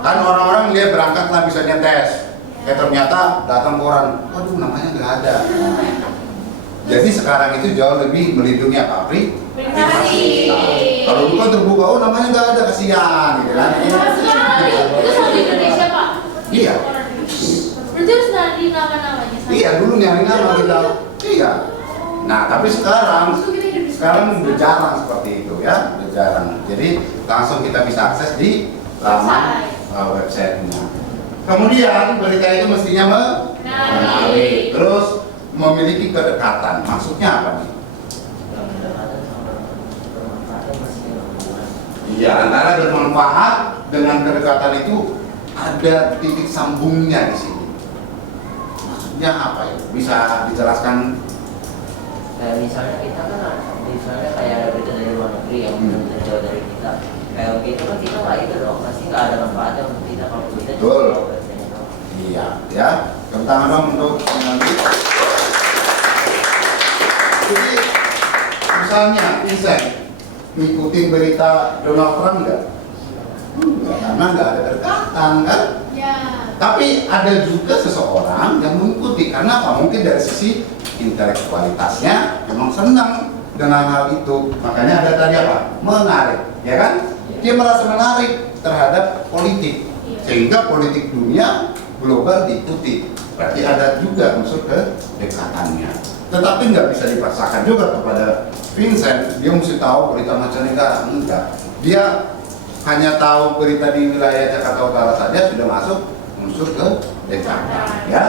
Kan orang-orang lihat berangkat lah misalnya tes, ternyata datang koran, waduh namanya nggak ada. Jadi sekarang itu jauh lebih melindungi apa? Privasi. Kalau dulu kan terbuka, oh namanya nggak ada, kasihan gitu kan. Itu sama di Indonesia Pak? Iya. Berarti harus nyari nama-namanya. Iya, dulu nyari nama kita. Iya. Nah tapi sekarang udah jarang seperti itu, ya, udah jarang. Jadi langsung kita bisa akses di laman websitenya. Kemudian berita itu mestinya menarik, terus memiliki kedekatan. Maksudnya apa nih? Iya, antara bermanfaat dengan kedekatan itu ada titik sambungnya di sini. Maksudnya apa ya? Bisa dijelaskan? Kayak misalnya kita kan, misalnya kayak ada berita dari luar negeri yang benar-benar jauh dari kita. kayak begitu kan kita nggak itu dong, pasti nggak ada manfaatnya untuk kita kalau kita cuma Betul. tahu bacanya doang. Iya, ya. Tepuk tangan dong untuk nanti. Jadi misalnya Vincent ngikutin berita Donald Trump nggak? Enggak, karena nggak ada kedekatan kan? Ya. Tapi ada juga seseorang yang mengikuti karena apa? Mungkin dari sisi intelektualitasnya memang senang dengan hal itu. Makanya ada tadi apa? Menarik, ya kan? Dia merasa menarik terhadap politik, sehingga politik dunia global diikuti. Berarti ada juga unsur kedekatannya. Tetapi nggak bisa dipaksakan juga kepada Vincent. Dia mesti tahu berita mancanegara, enggak. Dia hanya tahu berita di wilayah Jakarta Utara saja sudah masuk unsur kedekatan, ya.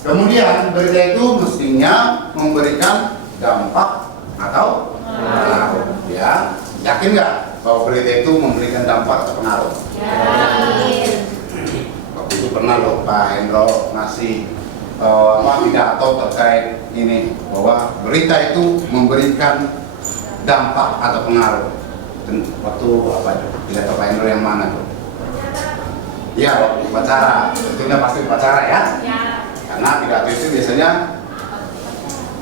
Kemudian berita itu mestinya memberikan dampak atau pengaruh, ya. Yakin nggak bahwa berita itu memberikan dampak atau pengaruh? Yakin. Waktu itu pernah loh Pak Hendro ngasih pidato terkait ini bahwa berita itu memberikan dampak atau pengaruh. Waktu apa itu? Pidato Pak Hendro yang mana tuh? Iya, waktu upacara. Tentunya pasti upacara ya. Ya. Karena pidato itu biasanya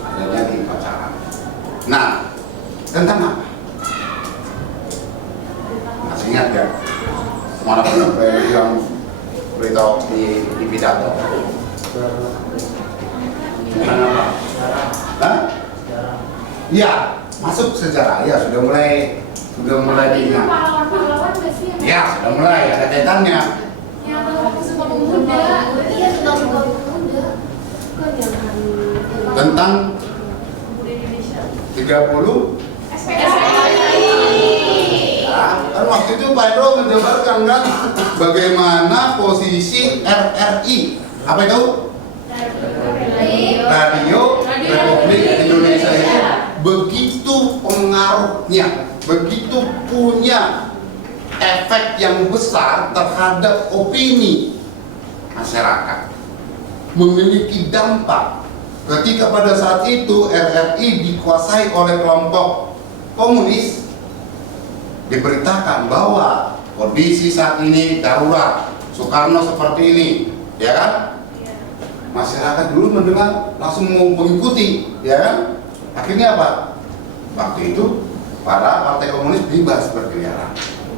adanya di upacara. Nah, tentang apa? Masih ingat ya? Mana pernah yang berita di pidato? Tentang apa? Hah? Iya, masuk sejarah. Ya, sudah mulai Itu diingat. pahlawan-pahlawan nggak sih? Ya, sudah mulai ada kaitannya. Yang waktu Sumpah Pemuda. Iya, tentang Sumpah Pemuda. Kan yang hari Tentang Pemuda Indonesia. 30. SPKI. Ya, kan waktu itu Pak Hendro menjabarkan kan bagaimana posisi RRI. Apa itu? Radio Republik Indonesia itu begitu pengaruhnya, begitu punya efek yang besar terhadap opini masyarakat, memiliki dampak. Ketika pada saat itu RRI dikuasai oleh kelompok komunis, diberitakan bahwa kondisi saat ini darurat, Soekarno seperti ini, ya kan? Masyarakat dulu mendengar langsung mau mengikuti, ya kan? Akhirnya apa? Waktu itu para partai komunis bebas berkeliaran.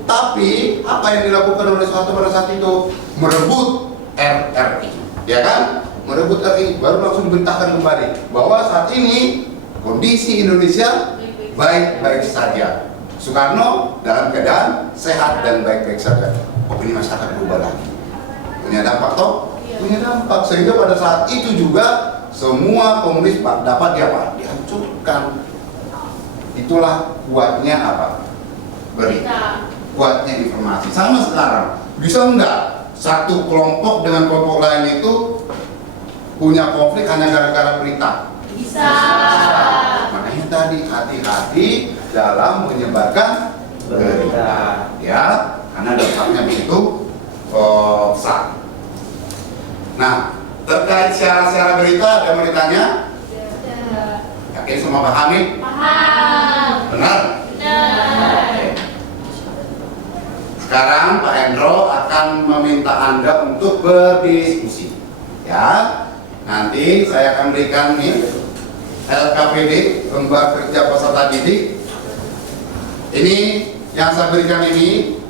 Tapi apa yang dilakukan oleh Soeharto pada saat itu? Merebut RRI, ya kan? Merebut RRI, baru langsung diberitakan kembali bahwa saat ini kondisi Indonesia baik-baik saja. Soekarno dalam keadaan sehat dan baik-baik saja. Opini masyarakat berubah lagi. Punya dampak toh? Punya dampak, sehingga pada saat itu juga semua komunis dapat dihancurkan. Itulah kuatnya apa? Berita, kuatnya informasi. Sama sekarang, bisa enggak satu kelompok dengan kelompok lain itu punya konflik hanya gara-gara berita? Bisa. Makanya tadi hati-hati dalam menyebarkan berita, ya, karena dampaknya begitu besar. Nah, terkait siaran-siaran berita, ada yang mau ditanya? Yakin semua pahami? Paham. Benar? Benar. Oke. Sekarang Pak Hendro akan meminta Anda untuk berdiskusi. Ya, nanti saya akan berikan nih LKPD, Lembar Kerja Peserta Didik. Ini yang saya berikan ini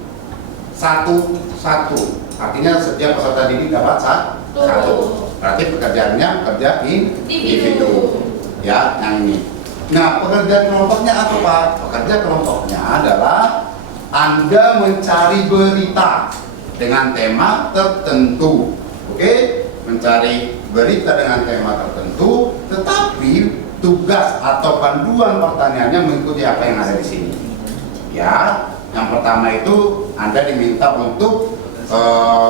satu-satu. Artinya setiap peserta didik dapat satu. Berarti pekerjaannya pekerja individu. Ya, yang ini. Nah, pekerjaan kelompoknya apa Pak? Pekerjaan kelompoknya adalah Anda mencari berita dengan tema tertentu. Oke? Mencari berita dengan tema tertentu, tetapi tugas atau panduan pertanyaannya mengikuti apa yang ada di sini. Ya, yang pertama itu Anda diminta untuk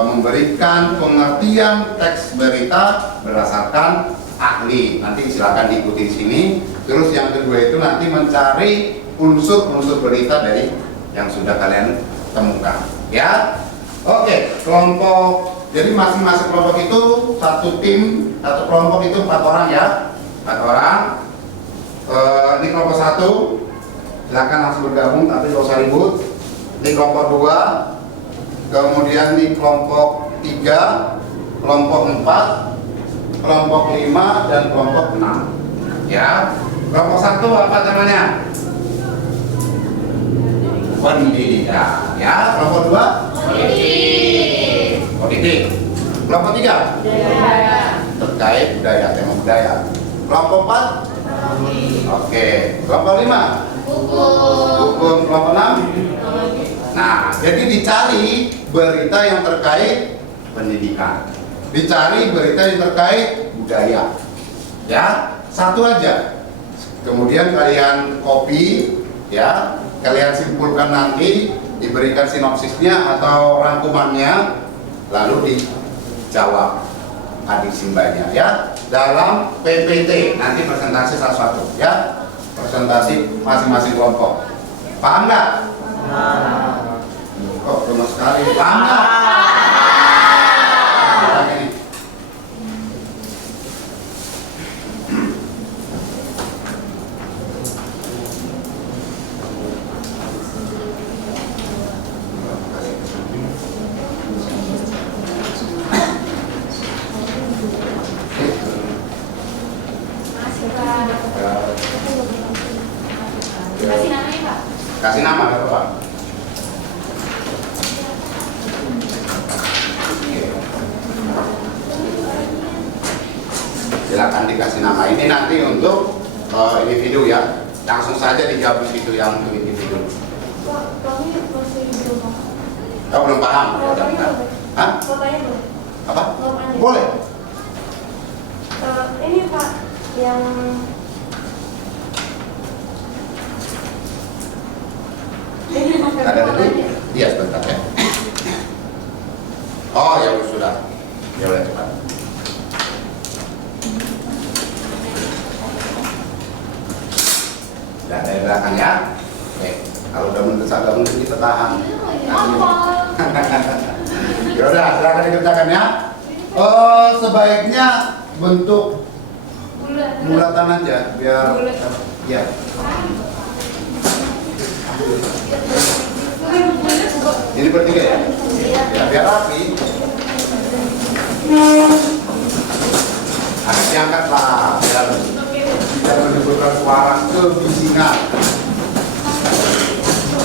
memberikan pengertian teks berita berdasarkan ahli. Nanti silakan diikuti di sini. Terus yang kedua itu nanti mencari unsur-unsur berita dari yang sudah kalian temukan. Ya, oke. Kelompok. Jadi masing-masing kelompok itu satu tim, satu kelompok itu 4 orang ya, 4 orang. Ini kelompok 1. Silakan langsung bergabung, tapi gak usah ribut. Ini kelompok 2, kemudian ini kelompok 3, kelompok 4, kelompok 5, dan kelompok 6. Ya, kelompok 1 apa namanya? Pendidikan. Ya, kelompok 2 politik. Kelompok 3 terkait budaya, tema budaya. Kelompok 4 oke. Kelompok 5 hukum. Kelompok 6 nah, jadi dicari berita yang terkait pendidikan, dicari berita yang terkait budaya. Ya, satu aja. Kemudian kalian copy, ya, kalian simpulkan nanti, diberikan sinopsisnya atau rangkumannya, lalu dijawab adik simbanya, ya, dalam PPT nanti presentasi satu-satu, ya, presentasi masing-masing kelompok. Paham nggak? Kok cuma sekali? Paham nggak? Ini. Kasih namanya Pak. Kasih nama nggak apa-apa. Silakan dikasih nama. Ini nanti untuk individu, ya. Langsung saja dijawab di situ yang untuk individu. Pak, kami masih belum paham. Kau belum paham? Fotonya boleh? Hah? Fotonya boleh? Apa? Fotonya. Boleh. Ini Pak, yang ini Mas Ada dulu? fotonya. Iya, sebentar ya. Oh, ya sudah. Ya udah cepat. Sudah dari belakang, ya. Oke. Kalau udah mendesak, nggak mungkin kita tahan. Ya udah, silakan dikerjakan, ya. Sebaiknya bentuk bulatan aja biar ya. Ini bertiga, ya? Ya, biar rapi. Agak diangkat lah, biar menimbulkan suara kebisingan.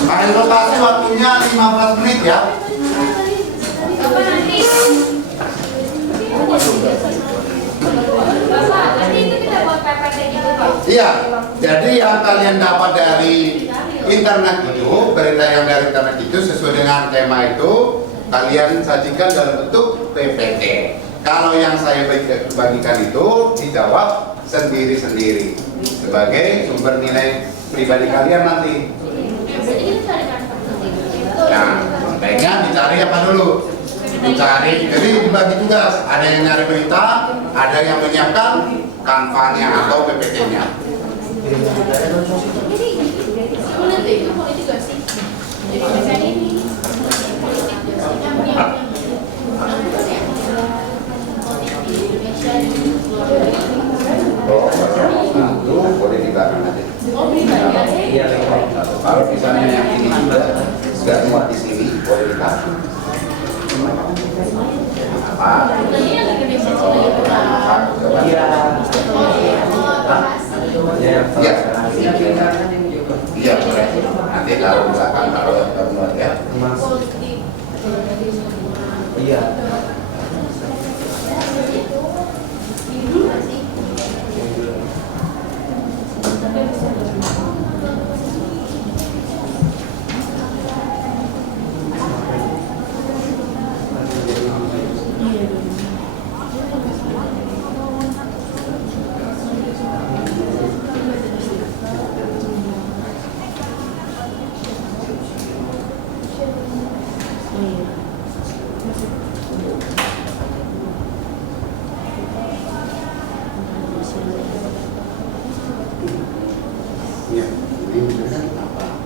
Main rotasi waktunya 15 menit, ya. Apa nanti? Bapak, nanti itu kita buat PPT gitu Pak. Iya, jadi yang kalian dapat dari internet itu, berita yang dari internet itu sesuai dengan tema itu, kalian sajikan dalam bentuk PPT. Kalau yang saya bagikan itu dijawab sendiri-sendiri sebagai sumber nilai pribadi kalian nanti. Jadi kita carikan Nah, baiknya dicari apa dulu? Dicari, jadi dibagi tugas. Ada yang nyari berita, ada yang menyiapkan kanvanya atau PPT-nya. Sulit deh, itu politik gak sih? Jadi misalnya ini politik yang Indonesia di luar negeri. Oh, itu boleh di belakang aja. Oh, pribadi aja. Iya, Kalau misalnya yang ini sudah muat di sini, boleh dikasih. Apa? Tadi yang Indonesia sudah Iya. Iya. Iya, boleh. Nanti taruh di belakang, taruh yang muat, ya. politik. Iya. Ini dulu gak sih? Iya, ini kan apa?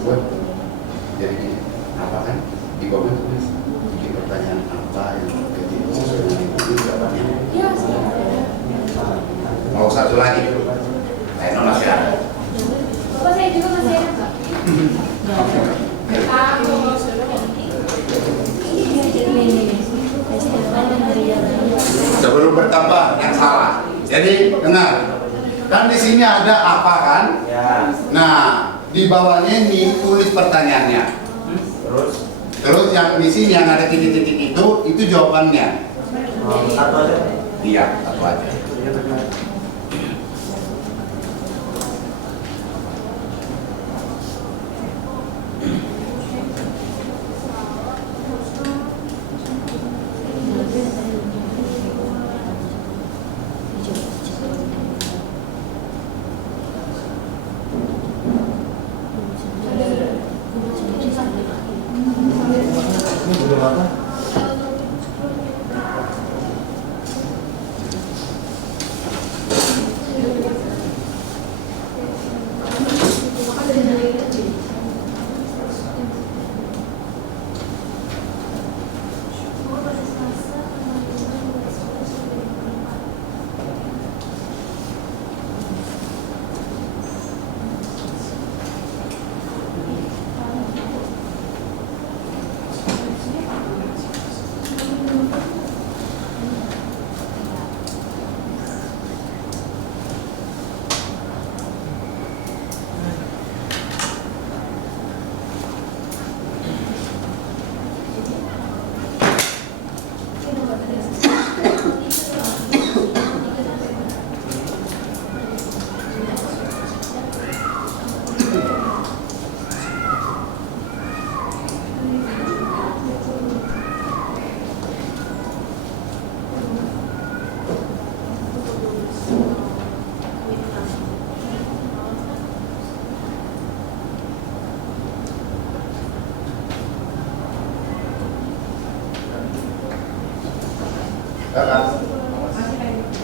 Buat jadi gini, apa kan? Di bawah tulis bikin pertanyaan apa yang terjadi sesuai dengan itu jawabannya. Iya, sih. Mau satu lagi? Ayo nolak ya. Bapak saya juga masih ada Pak. Jadi dengar, kan di sini ada apa kan? Ya. Nah, di bawahnya ini tulis pertanyaannya. Terus yang di sini yang ada titik-titik itu jawabannya. Satu aja. Iya, satu aja.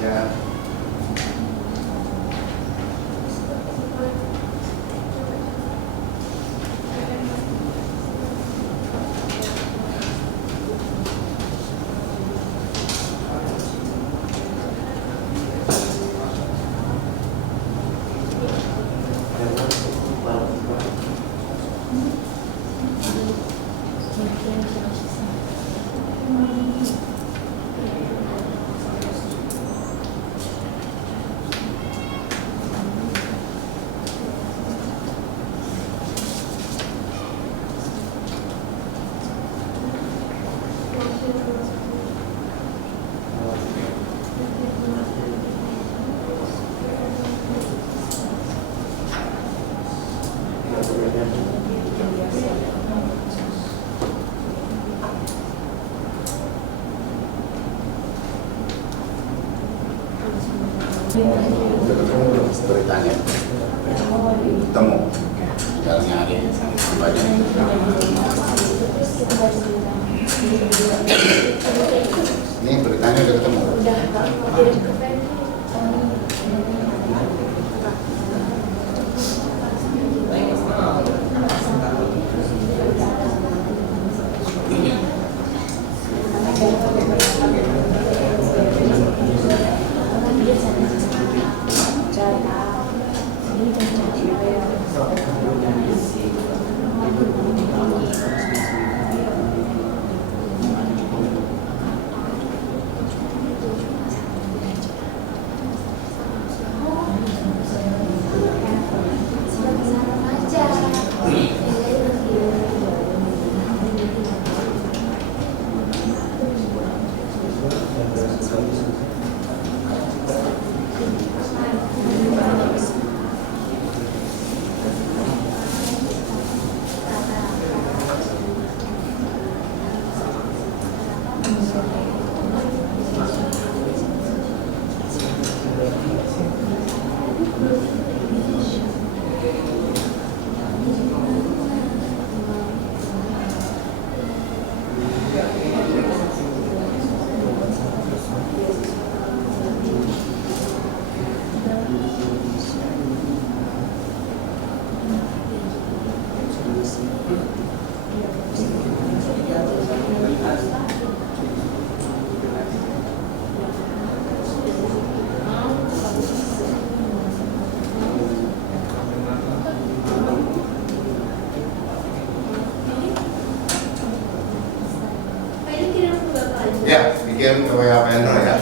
Ya. Udah ketemu belum beritanya? Ketemu. Jalannya ada banyak. Ini beritanya udah ketemu. Ya, bikin ke WA Pendro ya.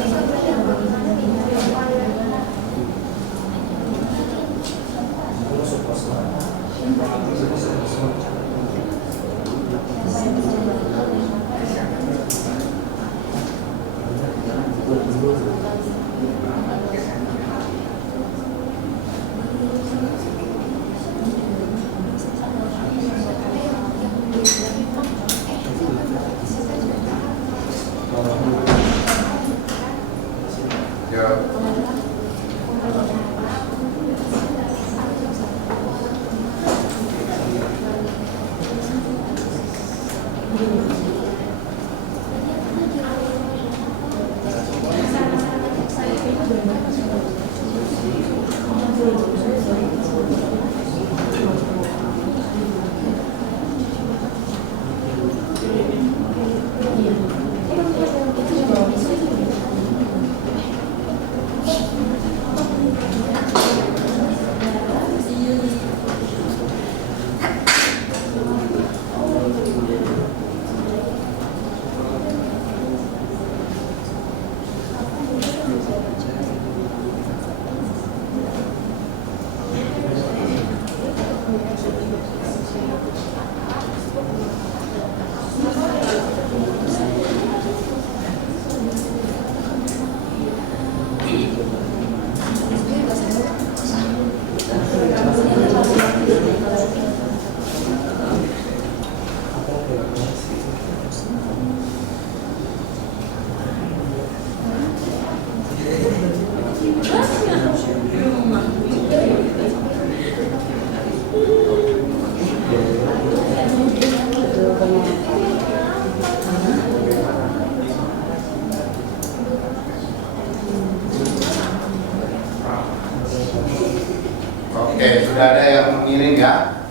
Oke, sudah ada yang mengirim ya?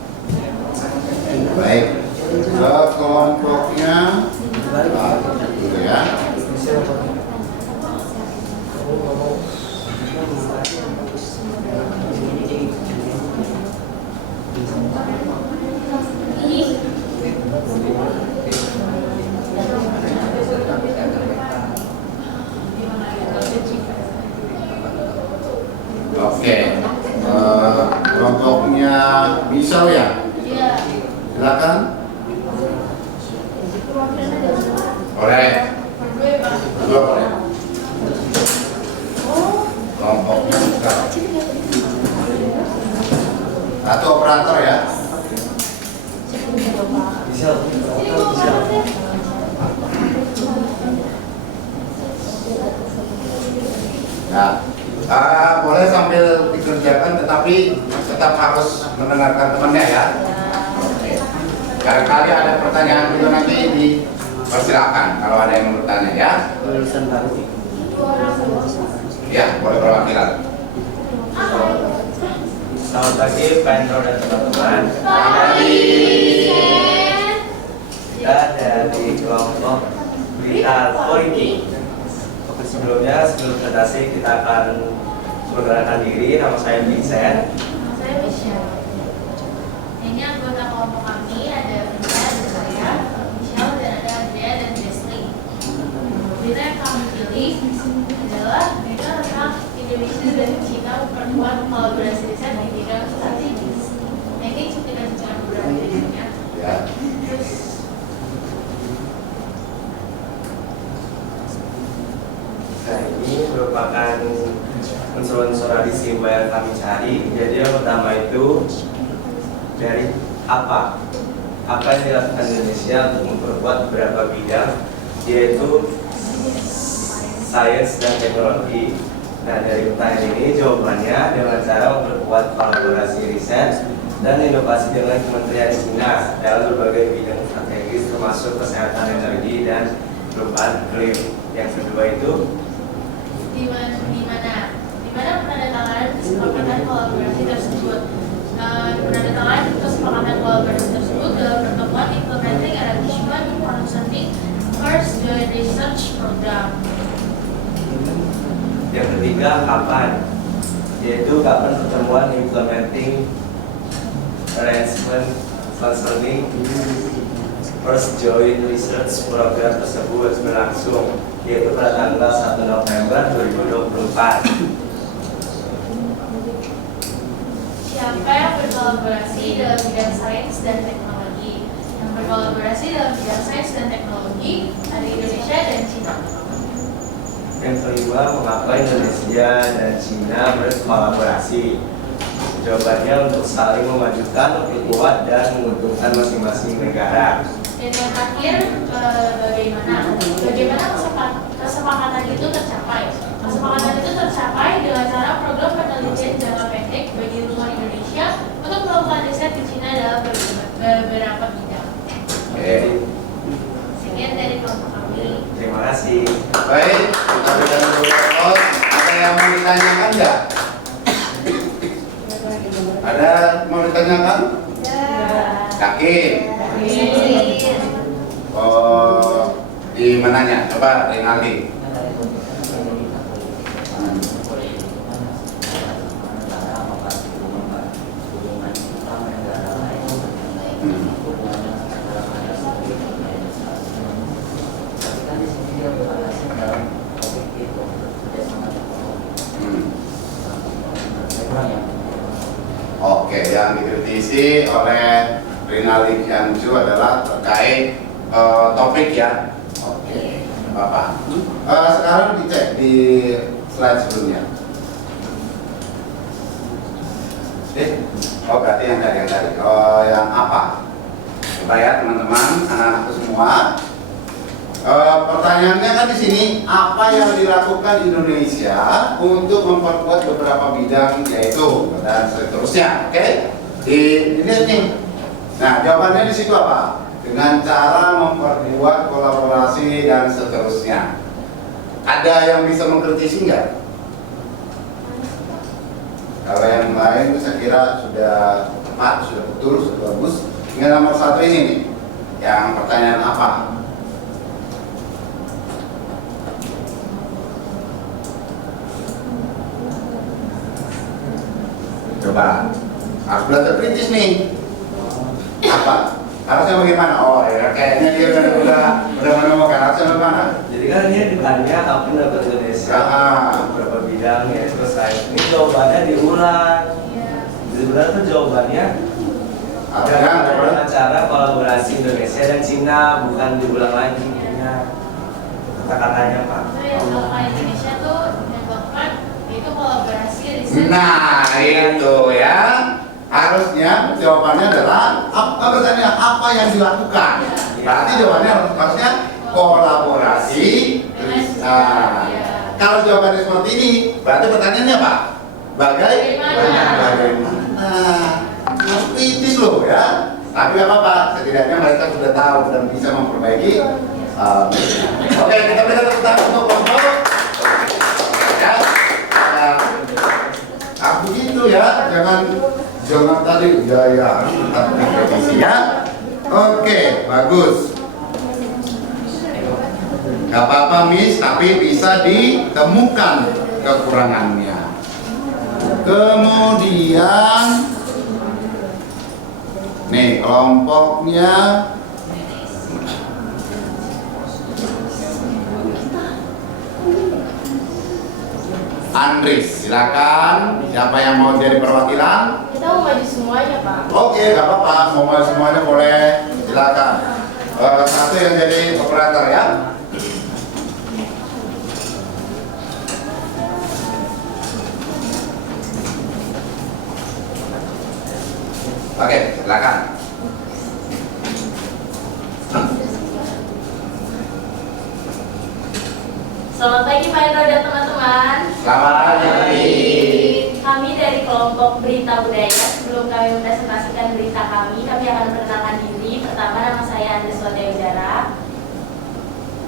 Baik. Ke kelompoknya dulu ya. Oke. Kelompoknya Misal ya? Iya. Silakan. Boleh. Dua boleh. Kelompok Misal. Satu operator ya. Ya, boleh sambil dikerjakan, tetapi tetap harus mendengarkan temannya ya. Oke. Barangkali ada pertanyaan juga nanti dipersilakan kalau ada yang mau bertanya ya. Ya, boleh perwakilan. Selamat pagi Pak Endro dan teman-teman. Selamat pagi. Kita dari kelompok Vital Politik. Sebelumnya, sebelum presentasi kita akan memperkenalkan diri. Nama saya Vincent. Saya Michelle. Ini anggota kelompok kami, ada Vina, ada saya, Michelle, dan ada Andrea dan Jessley. Berita yang kami pilih adalah berita tentang Indonesia dan China memperkuat kolaborasi riset di bidang strategis. Nah, ini cuplikan secara beberapa berikutnya. Ya. Terus Nah, ini merupakan unsur-unsur adisi yang kami cari. Jadi yang pertama itu dari apa yang dilakukan Indonesia untuk memperkuat beberapa bidang, yaitu sains dan teknologi. Nah, dari pertanyaan ini jawabannya dengan cara memperkuat kolaborasi riset dan inovasi dengan Kementerian China dalam berbagai bidang strategis termasuk kesehatan, energi, dan perubahan iklim. Yang kedua itu di mana penandatanganan kesepakatan kolaborasi tersebut penandatanganan kesepakatan kolaborasi tersebut dalam pertemuan implementing arrangement concerning first joint research program. yang ketiga kapan, yaitu kapan pertemuan implementing arrangement concerning first joint research program tersebut berlangsung, yaitu pada tanggal 1 November 2024. Siapa yang berkolaborasi dalam bidang sains dan teknologi? Yang berkolaborasi dalam bidang sains dan teknologi ada Indonesia dan China. Yang kelima, mengapa Indonesia dan Cina berkolaborasi? Jawabannya untuk saling memajukan, memperkuat, dan menguntungkan masing-masing negara. Dan yang terakhir, bagaimana kesepakatan itu tercapai? Kesepakatan itu tercapai dengan cara program penelitian jangka pendek bagi lingkungan Indonesia untuk melakukan riset di Cina dalam beberapa bidang. Oke. Sekian dari kelompok kami. Terima kasih. Baik, kita berikan dulu respon. Ada yang mau ditanyakan nggak? Ada mau ditanyakan? Yakin? Oh, di mananya? Coba Rinaldi. Oke, yang dikritisi oleh Rinaldi Kianju adalah terkait topik ya. Oke, Bapak. Sekarang dicek di slide sebelumnya. Oh berarti yang tadi. Yang apa? Coba ya teman-teman, anak-anakku semua. Pertanyaannya kan di sini, apa yang dilakukan Indonesia untuk memperkuat beberapa bidang yaitu dan seterusnya, oke? Dilihat nih. Nah, jawabannya di situ apa? Dengan cara memperkuat kolaborasi dan seterusnya. Ada yang bisa mengkritisi nggak? Kalau yang lain saya kira sudah tepat, sudah betul, sudah bagus. Tinggal nomor satu ini nih, yang pertanyaan apa? Coba, harus belajar kritis nih. Apa? Harusnya bagaimana? Oh ya, kayaknya dia udah menemukan harusnya bagaimana? Jadi kan ini ditanya apa yang dapat Indonesia beberapa bidang ya, terus ini jawabannya diulang. Sebenarnya tuh jawabannya dengan cara kolaborasi Indonesia dan Cina, bukan diulang lagi kata-katanya Pak. Itu yang dilakukan Indonesia tuh menyebabkan itu kolaborasi riset. Nah itu ya, harusnya jawabannya adalah apa yang dilakukan. Berarti jawabannya harusnya kolaborasi. Nah, kalau jawabannya seperti ini, berarti pertanyaannya apa? Bagaimana? Harus kritis loh ya. Tapi nggak apa-apa, setidaknya mereka sudah tahu dan bisa memperbaiki. Oke, kita berikan tepuk tangan untuk kelompok. Ya, begitu ya, jangan tadi ya kritisi ya. Oke, bagus. Gak apa-apa Miss, tapi bisa ditemukan kekurangannya. Kemudian nih kelompoknya Andris, silakan. Siapa yang mau jadi perwakilan? Kita mau maju semuanya, Pak. Oke, gak apa-apa. Mau maju semuanya boleh. Silakan. Satu yang jadi operator ya. Oke, silakan. Selamat pagi Pak Indro dan teman-teman. Selamat pagi. Kami dari kelompok Berita Budaya. Sebelum kami mempresentasikan berita kami akan memperkenalkan diri. Pertama, nama saya Andres Wadayudara.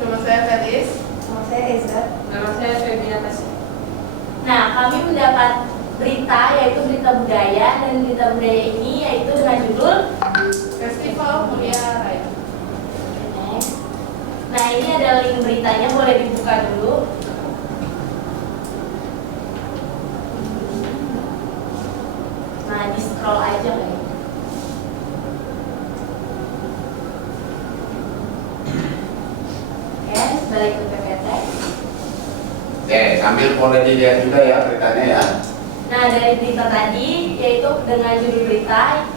Nama saya Felis. Nama saya Eza. Nama saya Febiana Tasya. Nah, kami mendapat berita yaitu berita budaya, dan berita budaya ini yaitu dengan judul Festival Mulia Raya. Nah, ini ada link beritanya, boleh dibuka dulu. Nah, di scroll aja kayaknya. Oke, balik ke PPT. Oke, sambil boleh dilihat juga ya beritanya ya. Nah, dari berita tadi, yaitu dengan judul berita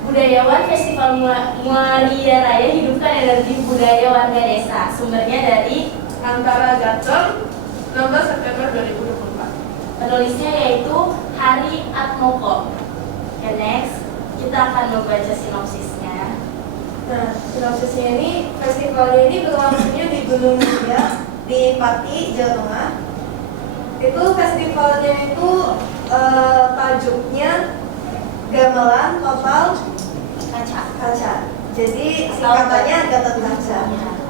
Budayawan Festival Mulia Raya Hidupkan Energi Budaya Warga Desa. Sumbernya dari Antara Gator, 19 September 2024. Penulisnya yaitu Hari Atmoko. Dan next, kita akan membaca sinopsisnya. Nah, sinopsisnya ini, festivalnya ini berlangsungnya di Gunung Muria, di Pati, Jawa Tengah. Itu festivalnya itu tajuknya Gamelan Total Kaca. Jadi singkatannya Gatot Kaca.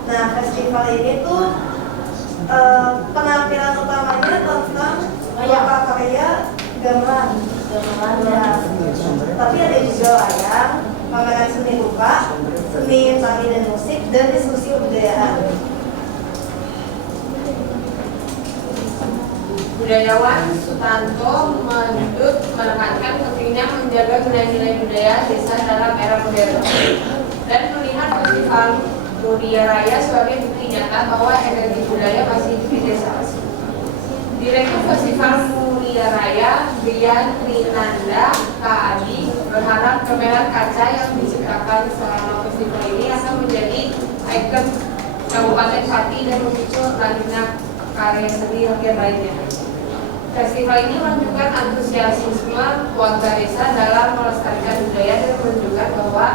Nah, festival ini tuh penampilan utamanya tentang karya gamelan. Nah, tapi ada juga wayang, pameran seni rupa, seni tari dan musik, dan diskusi kebudayaan. Budayawan Sutanto menekankan pentingnya menjaga nilai-nilai budaya desa dalam era modern dan melihat festival Muria Raya sebagai bukti nyata bahwa energi budaya masih hidup di desa. Direktur Festival Muria Raya, Brian Trinanda Kaadi, berharap gamelan kaca yang diciptakan selama festival ini akan menjadi ikon Kabupaten Pati dan memicu lanjutnya karya seni rakyat lainnya. Festival ini menunjukkan antusiasme warga desa dalam melestarikan budaya dan menunjukkan bahwa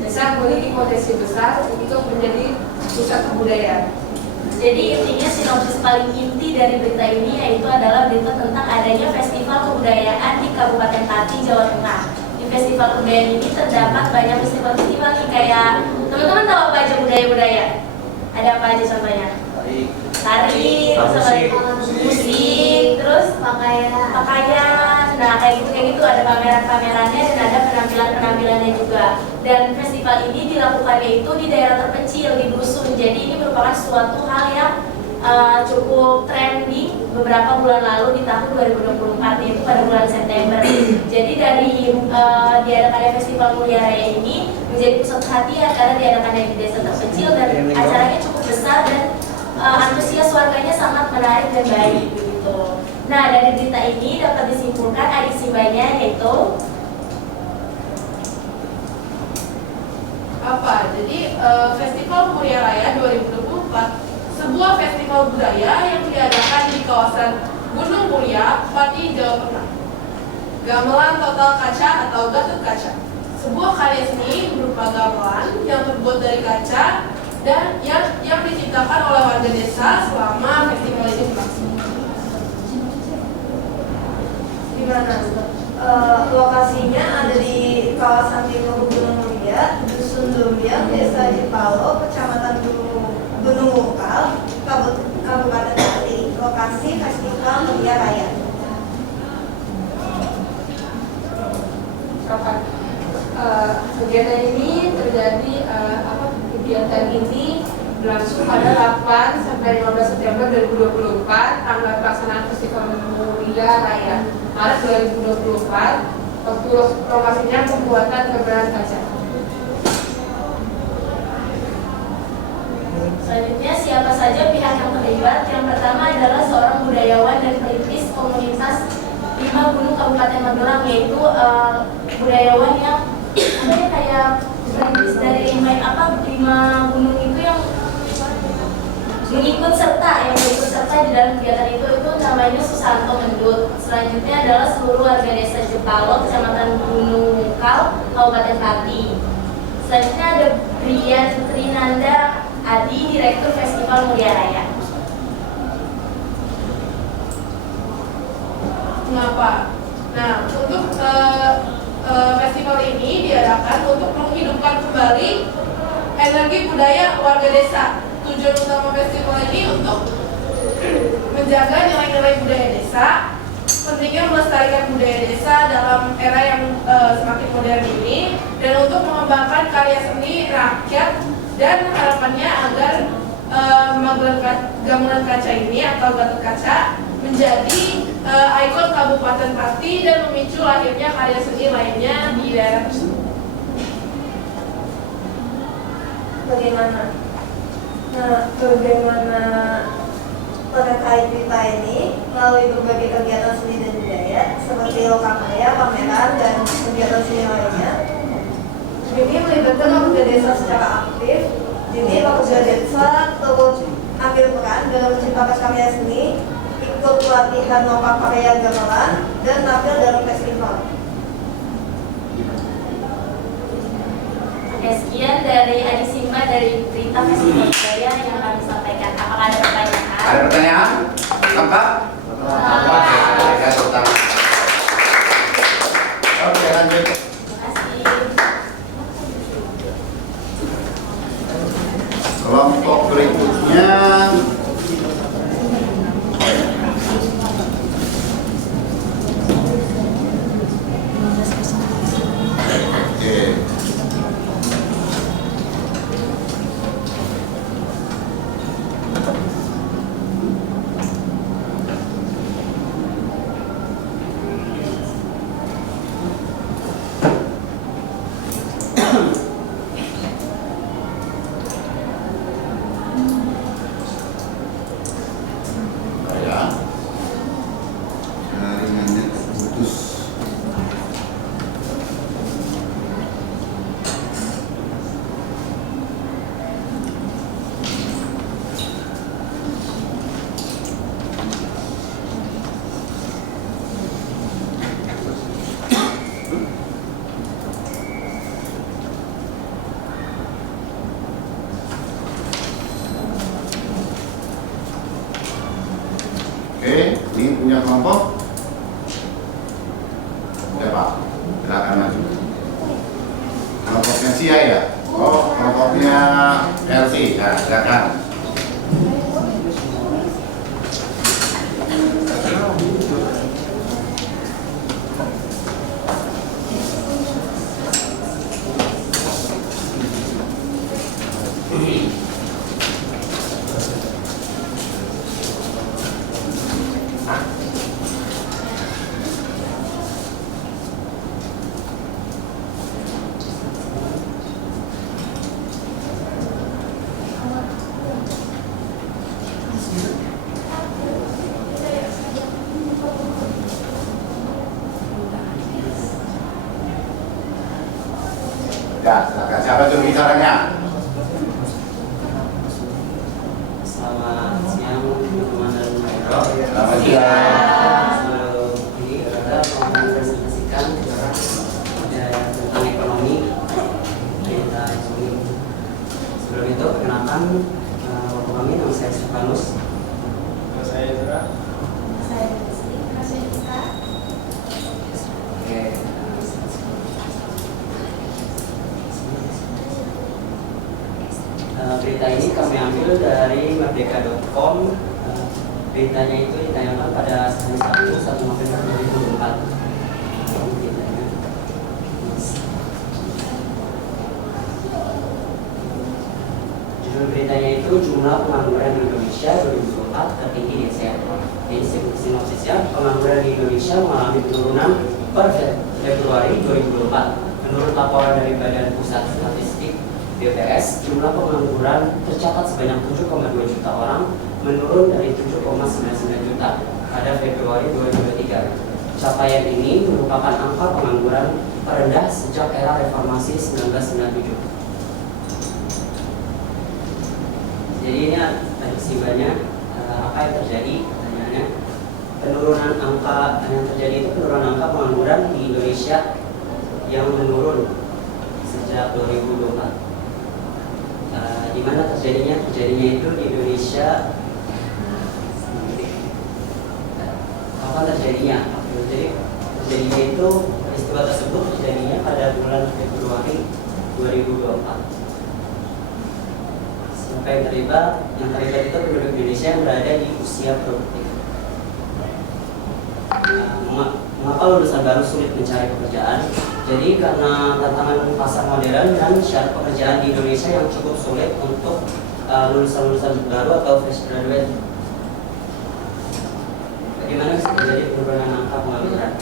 desa memiliki potensi besar untuk menjadi pusat kebudayaan. Jadi intinya sinopsis paling inti dari berita ini yaitu adalah berita tentang adanya festival kebudayaan di Kabupaten Pati, Jawa Tengah. Di festival kebudayaan ini terdapat banyak festival-festival nih, kayak teman-teman tahu apa aja budaya-budaya? Ada apa aja contohnya? Tari, musik, terus pakaian. Nah, kayak gitu ada pameran-pamerannya dan ada penampilan-penampilannya juga. Dan festival ini dilakukannya itu di daerah terpencil, di dusun. Jadi ini merupakan suatu hal yang cukup trending beberapa bulan lalu di tahun 2024, yaitu pada bulan September. Jadi dari diadakannya Festival Muria Raya ini menjadi pusat perhatian karena diadakannya di desa terpencil dan acaranya cukup besar dan antusias warganya sangat menarik dan baik begitu. Nah, dari berita ini dapat disimpulkan adisimbanya yaitu apa? Jadi Festival Muria Raya 2024 sebuah festival budaya yang diadakan di kawasan Gunung Muria, Pati, Jawa Tengah. Gamelan Total Kaca atau Gatot Kaca, sebuah karya seni berupa gamelan yang terbuat dari kaca dan yang diciptakan oleh warga desa selama festival ini berlangsung. Di mana? Lokasinya ada di kawasan timur Gunung Muria, Dusun Dumbiang, Desa Jepalo, Kecamatan Gunung Mungkal, Kabupaten Pati. Lokasi Festival Muria Raya. Kegiatan ini terjadi kegiatan ini berlangsung pada 8 sampai 15 September 2024, tanggal pelaksanaan Festival Muria Raya Maret 2024. Waktu lokasinya pembuatan gamelan kaca. selanjutnya siapa saja pihak yang terlibat. Yang pertama adalah seorang budayawan dan perintis komunitas 5 Gunung Kabupaten Magelang, yaitu budayawan yang kayak perintis dari 5 gunung itu yang mengikut serta di dalam kegiatan itu namanya Susanto Mendut. Selanjutnya adalah seluruh warga desa Jepalo, Kecamatan Gunung Mungkal, Kabupaten Pati. Selanjutnya ada Brian Trinanda Adi, Direktur Festival Muria Raya. Mengapa? Nah, untuk festival ini diadakan untuk menghidupkan kembali energi budaya warga desa. Tujuan utama festival ini untuk menjaga nilai-nilai budaya desa, pentingnya melestarikan budaya desa dalam era yang semakin modern ini, dan untuk mengembangkan karya seni rakyat, dan harapannya agar gamelan kaca ini atau Gatot Kaca menjadi ikon Kabupaten Pati dan memicu lahirnya karya seni lainnya di daerah tersebut. Bagaimana? Nah, bagaimana terkait berita ini melalui berbagai kegiatan seni dan budaya seperti lokakarya, pameran, dan kegiatan seni lainnya. Ini melibatkan warga desa secara aktif. Jadi warga desa turut ambil peran dalam menciptakan karya seni ikut pelatihan lokakarya gamelan, dan tampil dalam festival. Oke, sekian dari Adi Simba dari Berita Festival Budaya yang kami sampaikan. Apakah ada pertanyaan? Ada pertanyaan? Lengkap? Oke, kita tepuk tangan. Oke, lanjut. Terima kasih. Kelompok berikutnya. Oke. Ya. Jaringannya putus. Oke, ini punya kelompok. Ya Pak, silakan maju. Kelompoknya Sia ya? Oh, kelompoknya LC. Nah, silakan. Ya, silakan. Siapa juru bicaranya? Selamat siang teman-teman dan Maestro. Selamat siang. Sebelum ini kita mau mempresentasikan tentang ekonomi kita ini. Sebelum itu perkenalkan waktu kami, nama saya Stefanus. Saya Indra. Saya Desi. Saya Dika. Oke. Berita ini kami ambil dari merdeka.com. Beritanya itu ditayangkan pada hari Sabtu 1 November 2024. Beritanya. Judul beritanya itu jumlah pengangguran di Indonesia 2024 tertinggi di Asia. Jadi sinopsisnya, pengangguran di Indonesia mengalami penurunan per Februari 2024. Menurut laporan dari Badan Pusat Statistik BPS, jumlah pengangguran tercatat sebanyak 7,2 juta orang, menurun dari 7,99 juta pada Februari 2023. Capaian ini merupakan angka pengangguran terendah sejak era reformasi 1997. Jadi ini ada kesimbannya apa yang terjadi? Pertanyaannya, penurunan angka yang terjadi itu penurunan angka pengangguran di Indonesia yang menurun sejak 2024. Di mana terjadinya itu di Indonesia. Kapan terjadinya? Jadi terjadinya itu peristiwa tersebut terjadinya pada bulan Februari 2024. Siapa yang terlibat itu penduduk Indonesia yang berada di usia produktif. Mengapa lulusan baru sulit mencari pekerjaan? Jadi karena tantangan pasar modern dan syarat pekerjaan di Indonesia yang cukup sulit untuk lulusan-lulusan baru atau fresh graduate. Bagaimana bisa terjadi penurunan angka pengangguran?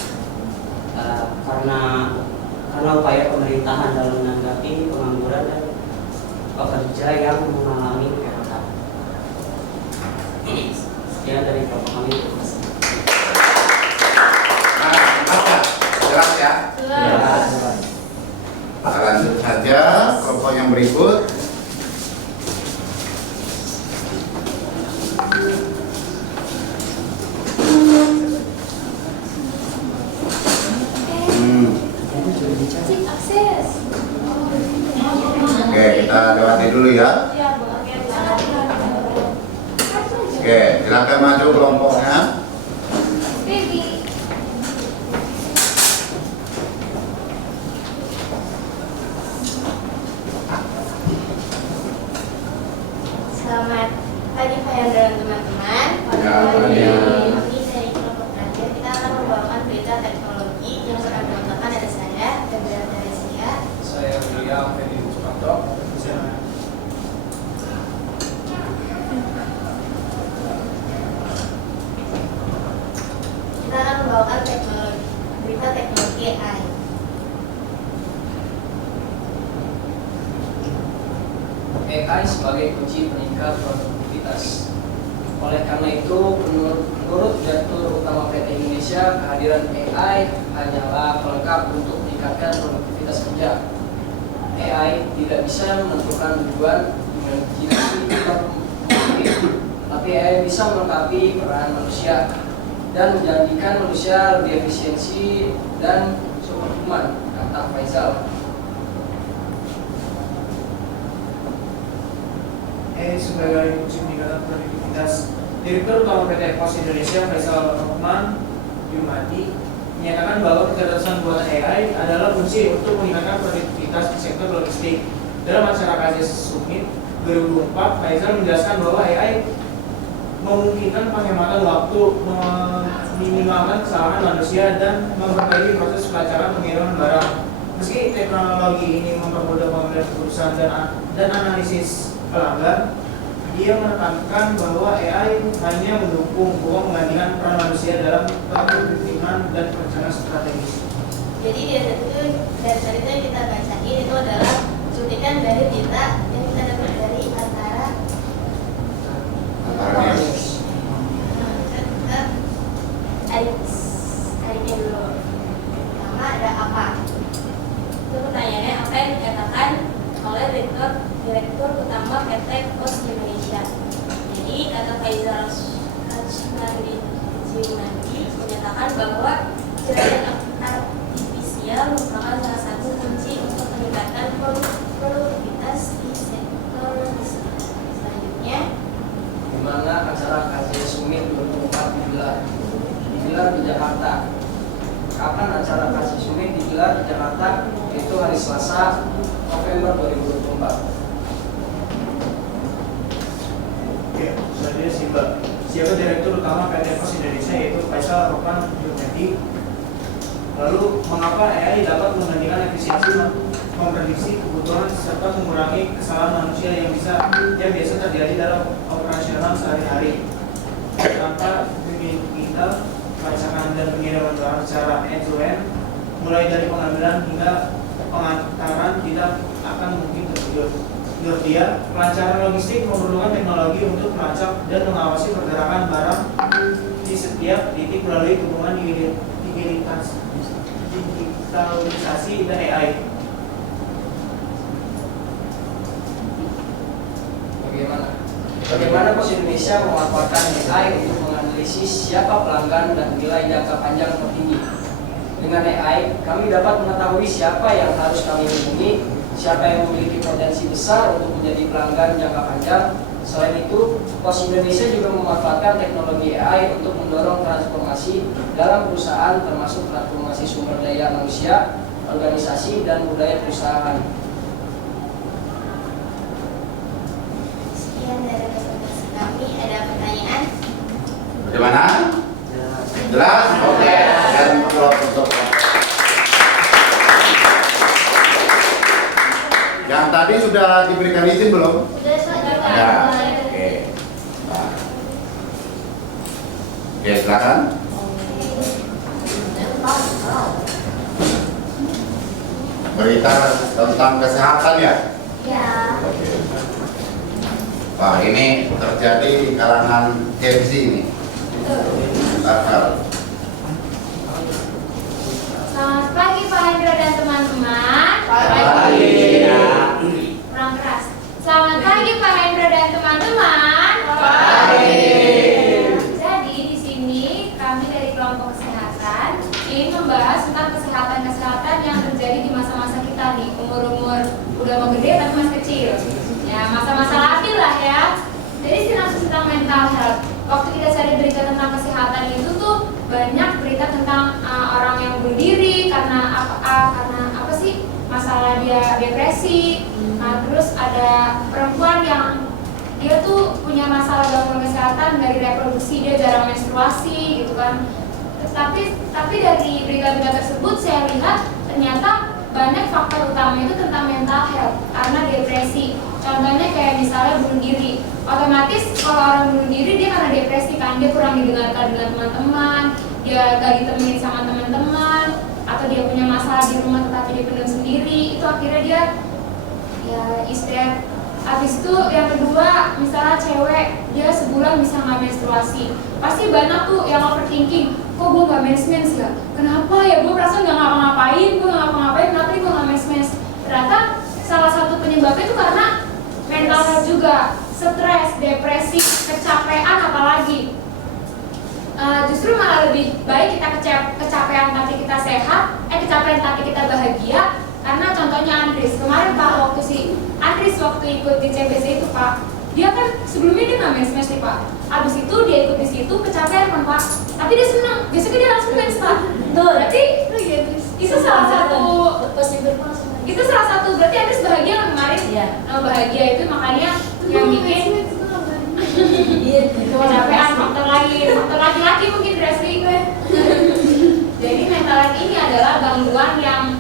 Karena upaya pemerintahan dalam menanggapi pengangguran dan pekerja yang mengalami PHK. Sekian dari kelompok kami. Jelas ya? Jelas. Kita lanjut saja kelompok yang berikut. Wajib akses. Oke, kita lewati dulu ya. Ya, Bang. Oke, silakan maju kelompoknya. Baby. Selamat pagi Pak Hendra dan teman-teman. Ya, pagi. Kami dari kelompok terakhir kita akan membawakan berita teknologi yang akan dibawakan ada saya, Gabriel Teresia. Saya William Fendi Sukanto. Kita akan membawakan berita teknologi AI. AI sebagai kunci peningkat produktivitas. Oleh karena itu, menurut Direktur Utama PT Indonesia, kehadiran AI hanyalah pelengkap untuk meningkatkan produktivitas kerja. AI tidak bisa menentukan tujuan imajinasi kita sendiri, tapi AI bisa melengkapi peran manusia dan menjadikan manusia lebih efisiensi dan superhuman, kata Faisal. Sebagai kunci peningkatan produktivitas, Direktur Utama PT Pos Indonesia Faisal Rahman Yumadi menyatakan bahwa kecerdasan buatan AI adalah kunci untuk meningkatkan produktivitas di sektor logistik. Dalam acara KJS Summit 2004, Faisal menjelaskan bahwa AI memungkinkan penghematan waktu, meminimalkan kesalahan manusia, dan memperbaiki proses pelacakan pengiriman barang. Meski teknologi ini mempermudah pengambilan keputusan dan analisis pelanggan, dia menekankan bahwa AI hanya mendukung, bukan menggantikan peran manusia dalam kepemimpinan dan perencanaan strategis. Jadi dari tadi yang kita bacain itu adalah cuplikan dari berita yang kita dapat dari antara Aritnya dulu. Pertama ada apa? Itu pertanyaannya, apa yang dikatakan oleh Direktur Utama PT Pos Indonesia. Jadi kata Faisal Rahman menyatakan bahwa kecerdasan artifisial merupakan salah satu kunci untuk meningkatkan produktivitas di sektor logistik. Selanjutnya, di mana acara KJS Summit 2004 digelar di Jakarta. Kapan acara KJS Summit digelar di Jakarta? Itu hari Selasa, November 2024. Oke, selanjutnya siapa Direktur Utama PT Pos Indonesia, yaitu Faisal Rahman Yumadi. Lalu, mengapa AI dapat menggantikan efisiensi, memprediksi kebutuhan, serta mengurangi kesalahan manusia yang biasa terjadi dalam operasional sehari-hari? Tanpa digital, pelacakan dan pengiriman barang secara end-to-end, mulai dari pengambilan hingga pengantaran, tidak akan mungkin terwujud. Menurut dia, pelancaran logistik memerlukan teknologi untuk melacak dan mengawasi pergerakan barang di setiap titik melalui hubungan digitalisasi dan AI. Bagaimana Pos Indonesia memanfaatkan AI untuk menganalisis siapa pelanggan dan nilai jangka panjang tertinggi? Dengan AI, kami dapat mengetahui siapa yang harus kami hubungi, siapa yang memiliki potensi besar untuk menjadi pelanggan jangka panjang. Selain itu, Pos Indonesia juga memanfaatkan teknologi AI untuk mendorong transformasi dalam perusahaan, termasuk transformasi sumber daya manusia, organisasi, dan budaya perusahaan. sekian dari presentasi kami. Ada pertanyaan? Bagaimana? Jelas? Oke. Dan untuk yang tadi sudah diberikan izin belum? Sudah Ya. Oke. Nah. Oke, silakan. Berita tentang kesehatan ya? Ya. Oke. Wah, ini terjadi di kalangan Gen Z ini. Selamat pagi Pak Hendra dan teman-teman. Pagi. Kurang keras. Selamat pagi Pak Hendra dan teman-teman. Jadi di sini kami dari kelompok kesehatan ingin membahas tentang kesehatan yang terjadi di masa-masa berita tentang kesehatan itu tuh banyak berita tentang orang yang bunuh diri karena apa sih, masalah dia depresi. Nah, terus ada perempuan yang dia tuh punya masalah gangguan kesehatan dari reproduksi, dia jarang menstruasi gitu kan. Tapi dari berita-berita tersebut saya lihat ternyata banyak faktor utama itu tentang mental health karena depresi. Contohnya kayak misalnya bunuh diri. Otomatis kalau orang bunuh diri dia karena depresi kan, dia kurang didengarkan dengan teman-teman, dia gak ditemenin sama teman-teman, atau dia punya masalah di rumah tetapi dipendam sendiri. Itu akhirnya dia ya istirahat. Habis itu yang kedua, misalnya cewek, dia sebulan bisa nggak menstruasi. Pasti banyak tuh yang overthinking, kok gue nggak mens ya? Kenapa ya? Gue perasaan nggak ngapa-ngapain, kenapa gue nggak mens? Ternyata salah satu penyebabnya itu karena mental health juga, stres, depresi, kecapean apalagi. Justru malah lebih baik kita kecapean tapi kita sehat, kecapean tapi kita bahagia. Karena contohnya Andris, kemarin Pak waktu Andris ikut di CBC itu Pak, dia kan sebelumnya dia nggak mens nih Pak. Abis itu dia ikut di situ kecapean kan Pak, tapi dia senang, besoknya dia langsung mens Pak. Tuh, berarti itu salah satu berarti Andris bahagia kan kemarin? Iya. Bahagia itu makanya yang bikin kecapean faktor laki-laki mungkin Resli. Jadi mental health ini adalah gangguan yang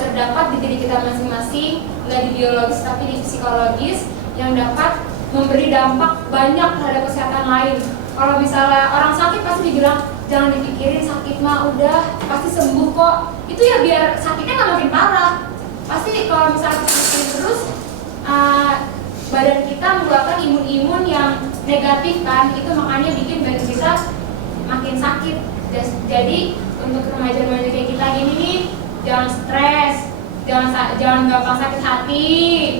terdapat di diri kita masing-masing, nggak di biologis tapi di psikologis, yang dapat memberi dampak banyak terhadap kesehatan lain. Kalau misalnya orang sakit pasti dibilang jangan dipikirin, sakit mah udah pasti sembuh kok. Itu ya biar sakitnya nggak makin parah. Pasti kalau misalnya pikirin terus, badan kita mengeluarkan imun-imun yang negatif kan, itu makanya bikin badan kita makin sakit. Jadi untuk remaja-remaja kayak kita gini nih, jangan stres, jangan gampang sakit hati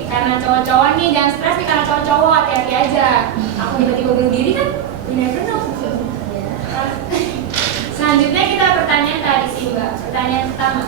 karena cowok-cowok nih, jangan stres nih karena cowok-cowok, hati-hati aja. Aku tiba-tiba bunuh diri kan, you never know. Selanjutnya kita pertanyaan tadi sih Mbak, pertanyaan pertama.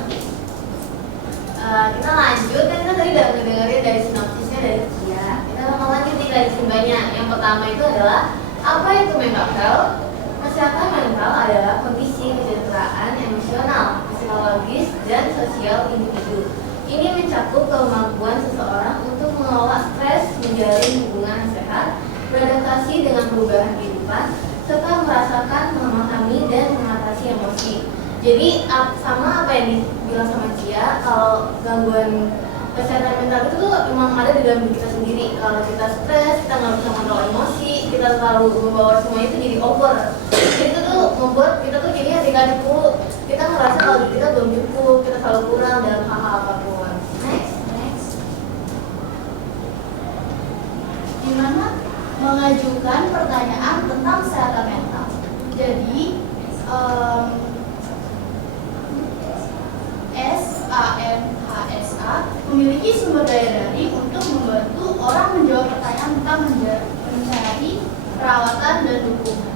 Kita lanjut, kan kita tadi udah ngedengerin dari sinopsisnya dari Kia. Kita bakal lanjut nih dari simbanya. Yang pertama itu adalah apa itu mental health? Kesehatan mental adalah kondisi kesejahteraan emosional, psikologis, dan sosial individu. Ini mencakup kemampuan seseorang untuk mengelola stres, menjalin hubungan yang sehat, beradaptasi dengan perubahan kehidupan, serta merasakan, memahami, dan mengatasi emosi. Jadi sama apa yang dibilang sama Cia, kalau gangguan kesehatan mental itu tuh memang ada di dalam diri kita sendiri. Kalau kita stres, kita nggak bisa kontrol emosi, kita terlalu membawa semua itu jadi over. Jadi itu tuh membuat kita tuh jadi adik-adik dulu. Kita ngerasa kalau kita belum cukup, kita terlalu kurang dalam hal apapun. Next. Gimana mengajukan pertanyaan tentang kesehatan mental. Jadi SAMHSA memiliki sumber daya daring untuk membantu orang menjawab pertanyaan tentang mencari perawatan dan dukungan.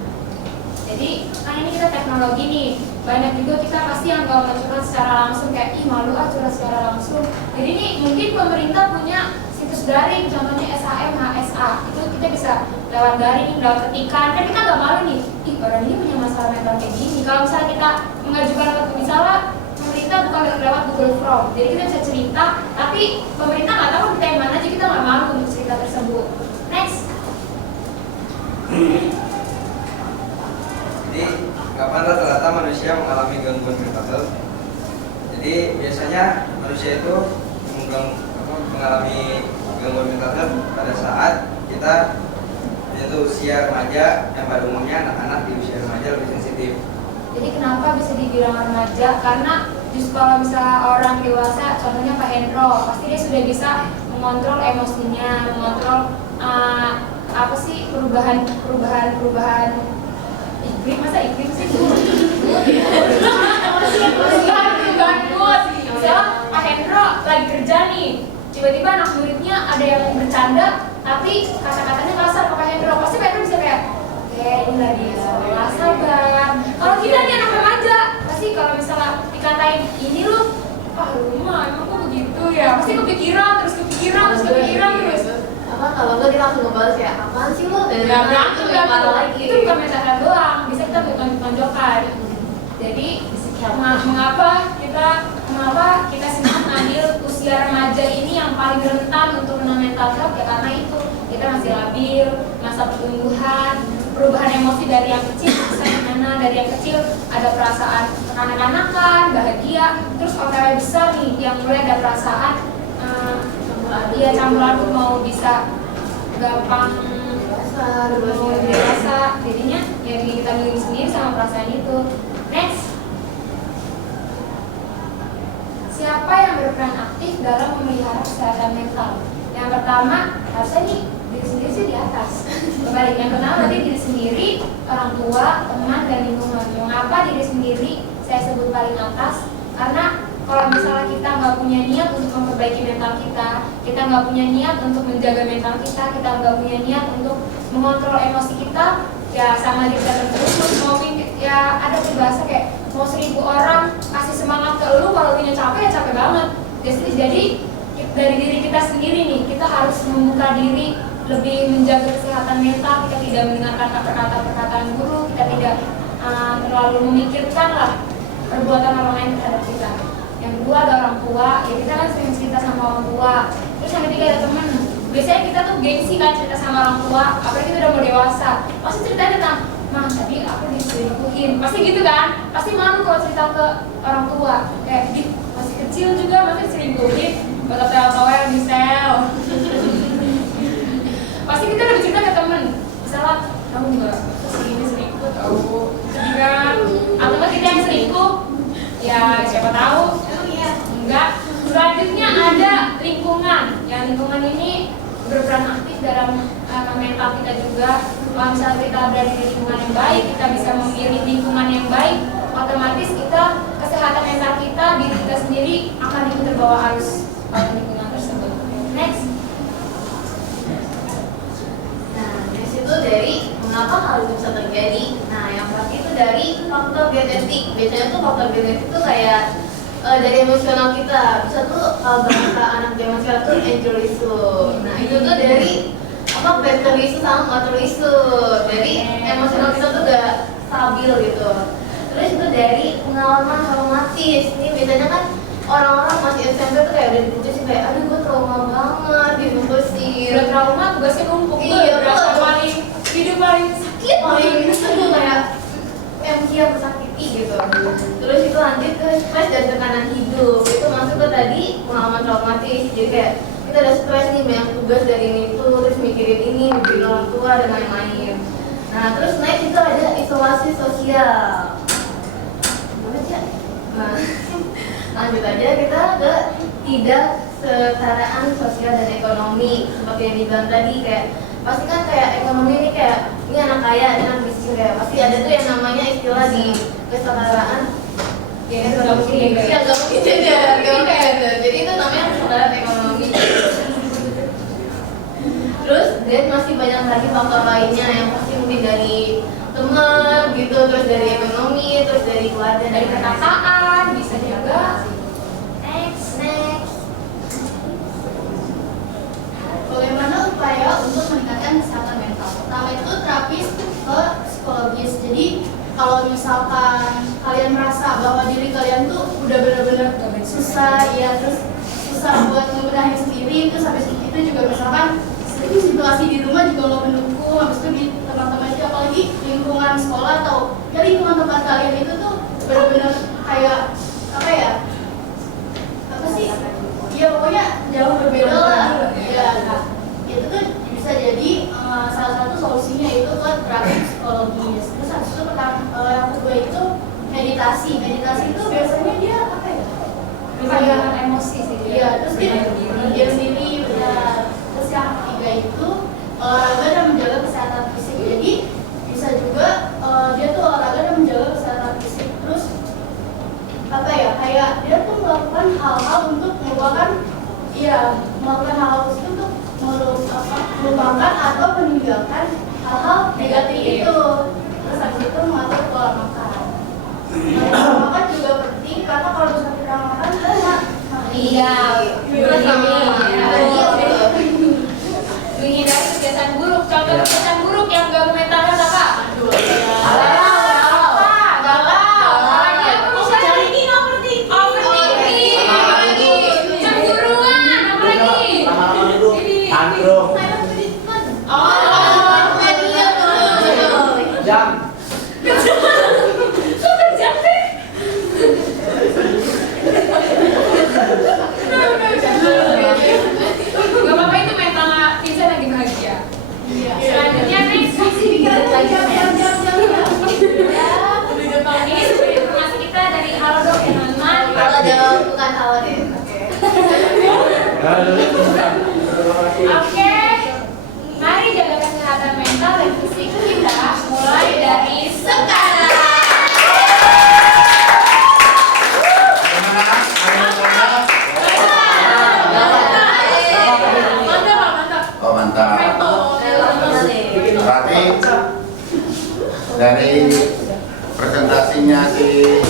Jadi kan ini kita teknologi nih, banyak juga kita pasti yang gak mau curhat secara langsung, kayak ih malu curhat secara langsung. Jadi ini mungkin pemerintah punya situs daring, contohnya SAMHSA, itu kita bisa lewat daring, lewat ketikan, kan kita gak malu nih, ih orang ini punya masalah mental kayak gini. Kalau misalnya kita mengajukan misalnya pemerintah bukan lewat Google Form, jadi kita bisa cerita, tapi pemerintah nggak tahu kita yang mana aja, kita nggak malu untuk cerita tersebut. Next. Jadi kapan rata-rata manusia mengalami gangguan mental health? Jadi biasanya manusia itu mengalami gangguan mental health pada saat kita yaitu usia remaja, yang pada umumnya anak-anak di usia remaja lebih sensitif. Jadi kenapa bisa dibilang remaja? Karena justru kalau misalnya orang dewasa, contohnya Pak Hendro, pasti dia sudah bisa mengontrol emosinya, mengontrol apa sih perubahan iklim, masa iklim sih perubahan mood. Misalnya Pak Hendro lagi kerja nih, tiba-tiba anak muridnya ada yang bercanda, tapi kata-katanya kasar ke Pak Hendro, pasti Pak Hendro bisa kayak ini lagi sabar. Kalau kita nih anak remaja, pasti kalau misalnya dikatain ini lu, rumah emang kok begitu ya, pasti kepikiran terus. Apa kalau nggak dia langsung ngebales ya, apaan sih lu? Dan berantem lagi. Itu bukan mental health doang. makan. Jadi mengapa kita semua mengambil usia remaja ini yang paling rentan untuk kena mental health? Ya karena itu kita masih labil, masa pertumbuhan, perubahan emosi dari yang kecil dari yang kecil ada perasaan kekanak-kanakan, bahagia, terus OTW besar nih yang mulai ada perasaan campur aduk, mau bisa gampang dewasa, jadinya ya kita milih sendiri sama perasaan itu. Next, siapa yang berperan aktif dalam memelihara kesehatan mental? Yang pertama harusnya nih diri sendiri sih di atas. Kembali yang pertama berarti diri sendiri, orang tua, teman, dan lingkungan. Mengapa diri sendiri saya sebut paling atas? Karena kalau misalnya kita nggak punya niat untuk memperbaiki mental kita nggak punya niat untuk menjaga mental kita nggak punya niat untuk mengontrol emosi kita, ya sama aja kita terus mau ya ada bahasa kayak mau 1000 orang kasih semangat ke lu, kalau punya capek ya capek banget. Jadi dari diri kita sendiri nih, kita harus membuka diri, lebih menjaga kesehatan mental. Kita tidak mendengarkan perkataan buruk, kita tidak terlalu memikirkan lah perbuatan orang lain terhadap kita. Yang kedua ada orang tua, ya kita kan sering cerita sama orang tua. Terus yang ketiga ada teman. Biasanya kita tuh gengsi kan cerita sama orang tua, apalagi kita udah mau dewasa. Pasti ceritanya tentang, "Mah, tadi aku diselingkuhin." Pasti gitu kan? Pasti malu kalau cerita ke orang tua. Kayak, masih kecil juga masih diselingkuhin. Bakal tawa-tawa yang misal. Pasti kita udah cerita ke temen. Misalnya, "Kamu enggak kesini selingkuh tahu?" Kan? Atau kita yang selingkuh? Ya siapa tahu. Enggak. Selanjutnya ada lingkungan. Yang lingkungan ini berperan aktif dalam mental kita juga. Kalau misalnya kita berada di lingkungan yang baik, kita bisa memilih lingkungan yang baik, otomatis kita kesehatan mental kita, diri kita sendiri akan ikut terbawa arus lingkungan tersebut. Next. Nah, next itu dari mengapa hal itu bisa terjadi. Nah, yang pasti itu dari faktor genetik. Biasanya tuh faktor genetik itu kayak dari emosional kita. Bisa tuh bahasa anak zaman sekarang tuh angel issue. Nah, itu tuh dari better issue sama motor issue. Jadi emosional kita tuh gak stabil gitu. Terus itu dari pengalaman traumatis. Ini biasanya kan orang-orang masih SMP tuh kayak udah diputusin kayak, aduh gue trauma banget, diputusin. Udah trauma tugasnya numpuk. Iya, berasa paling hidup paling sakit, paling aduh kayak emosi yang tersakiti gitu. Terus itu lanjut ke stres dan tekanan hidup. Itu masuk ke tadi pengalaman traumatis. Jadi kayak kita ada stres nih, banyak tugas dari ini tuh, terus mikirin ini, mikirin orang tua dan lain-lain. Nah terus next itu ada isolasi sosial. Mana sih? Nah lanjut aja kita ke tidak setaraan sosial dan ekonomi. Seperti yang dibilang tadi, kayak pasti kan kayak ekonomi ini kayak ini anak kaya, ini anak miskin, kayak pasti ada tuh yang namanya istilah di kesetaraan. Ya gak mungkin jadi itu namanya kesetaraan ekonomi. Terus dan masih banyak lagi faktor lainnya yang pasti mungkin dari teman gitu, terus dari ekonomi, terus dari keluarga, dari perkataan bisa juga. Next. Bagaimana upaya untuk meningkatkan kesehatan mental? Pertama itu terapi ke psikologis. Jadi kalau misalkan kalian merasa bahwa diri kalian tuh udah benar-benar susah, ya terus susah buat membenahi sendiri, terus habis itu juga misalkan situasi di rumah juga nggak mendukung, habis itu di teman-teman juga, apalagi lingkungan sekolah atau ya lingkungan tempat kalian itu tuh benar-benar kayak apa sih? Ya pokoknya jauh berbeda lah. Ya, itu tuh bisa jadi salah satu solusinya itu ke terapi psikologis. Terus habis itu yang kedua itu meditasi. Meditasi itu biasanya dia apa ya? Pengendalian emosi sih. Iya, terus dia sendiri. Terus yang ketiga itu olahraga dan menjaga kesehatan fisik. Jadi bisa juga dia tuh olahraga dan menjaga kesehatan fisik. Terus kayak dia tuh melakukan hal-hal untuk melakukan hal-hal itu untuk melupakan atau meninggalkan hal-hal negatif itu. Terus habis itu mengatur pola makan. Pola makan juga penting karena kalau misalnya kita makan menghindari kebiasaan buruk. Contoh kebiasaan buruk yang ganggu mentalnya apa? dari presentasinya si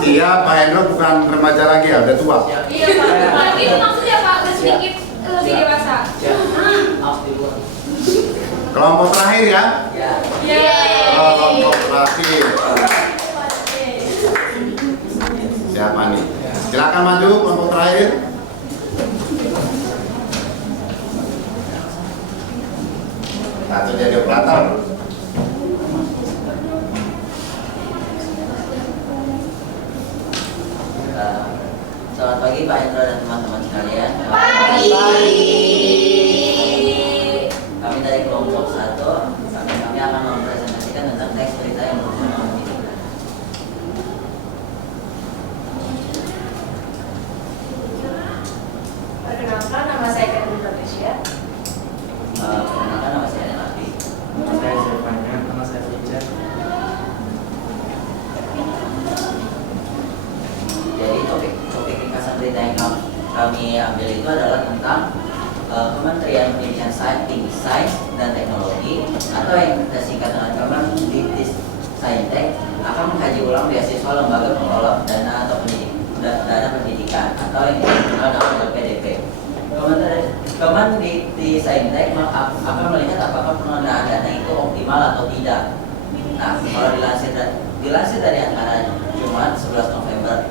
Tia, Pak Hendro bukan remaja lagi ya, udah tua. Iya Pak, itu maksudnya Pak, sedikit lebih dewasa. Kelompok terakhir ya? Kelompok terakhir. Siapa nih? Silakan maju kelompok terakhir. Satu jadi operator. Selamat pagi Pak Hendro dan teman-teman sekalian. Kami dari kelompok 1, kami akan mempresentasikan tentang teks berita yang berhubungan dengan pendidikan. Perkenalkan, nama saya Catherine Patricia. Perkenalkan, nama saya Nafi. Nama saya Silvania, nama saya Vincent. Jadi topik ringkasan berita yang kami ambil itu adalah tentang Kementerian Pendidikan Tinggi Sains dan Teknologi atau yang kita singkat dengan Kemenristek akan mengkaji ulang beasiswa lembaga pengelola dana atau dana pendidikan atau yang dikenal dengan LPDP. Kemenristek akan melihat apakah pengelolaan dana itu optimal atau tidak. Nah, kalau dilansir dari antara Jumat 1 November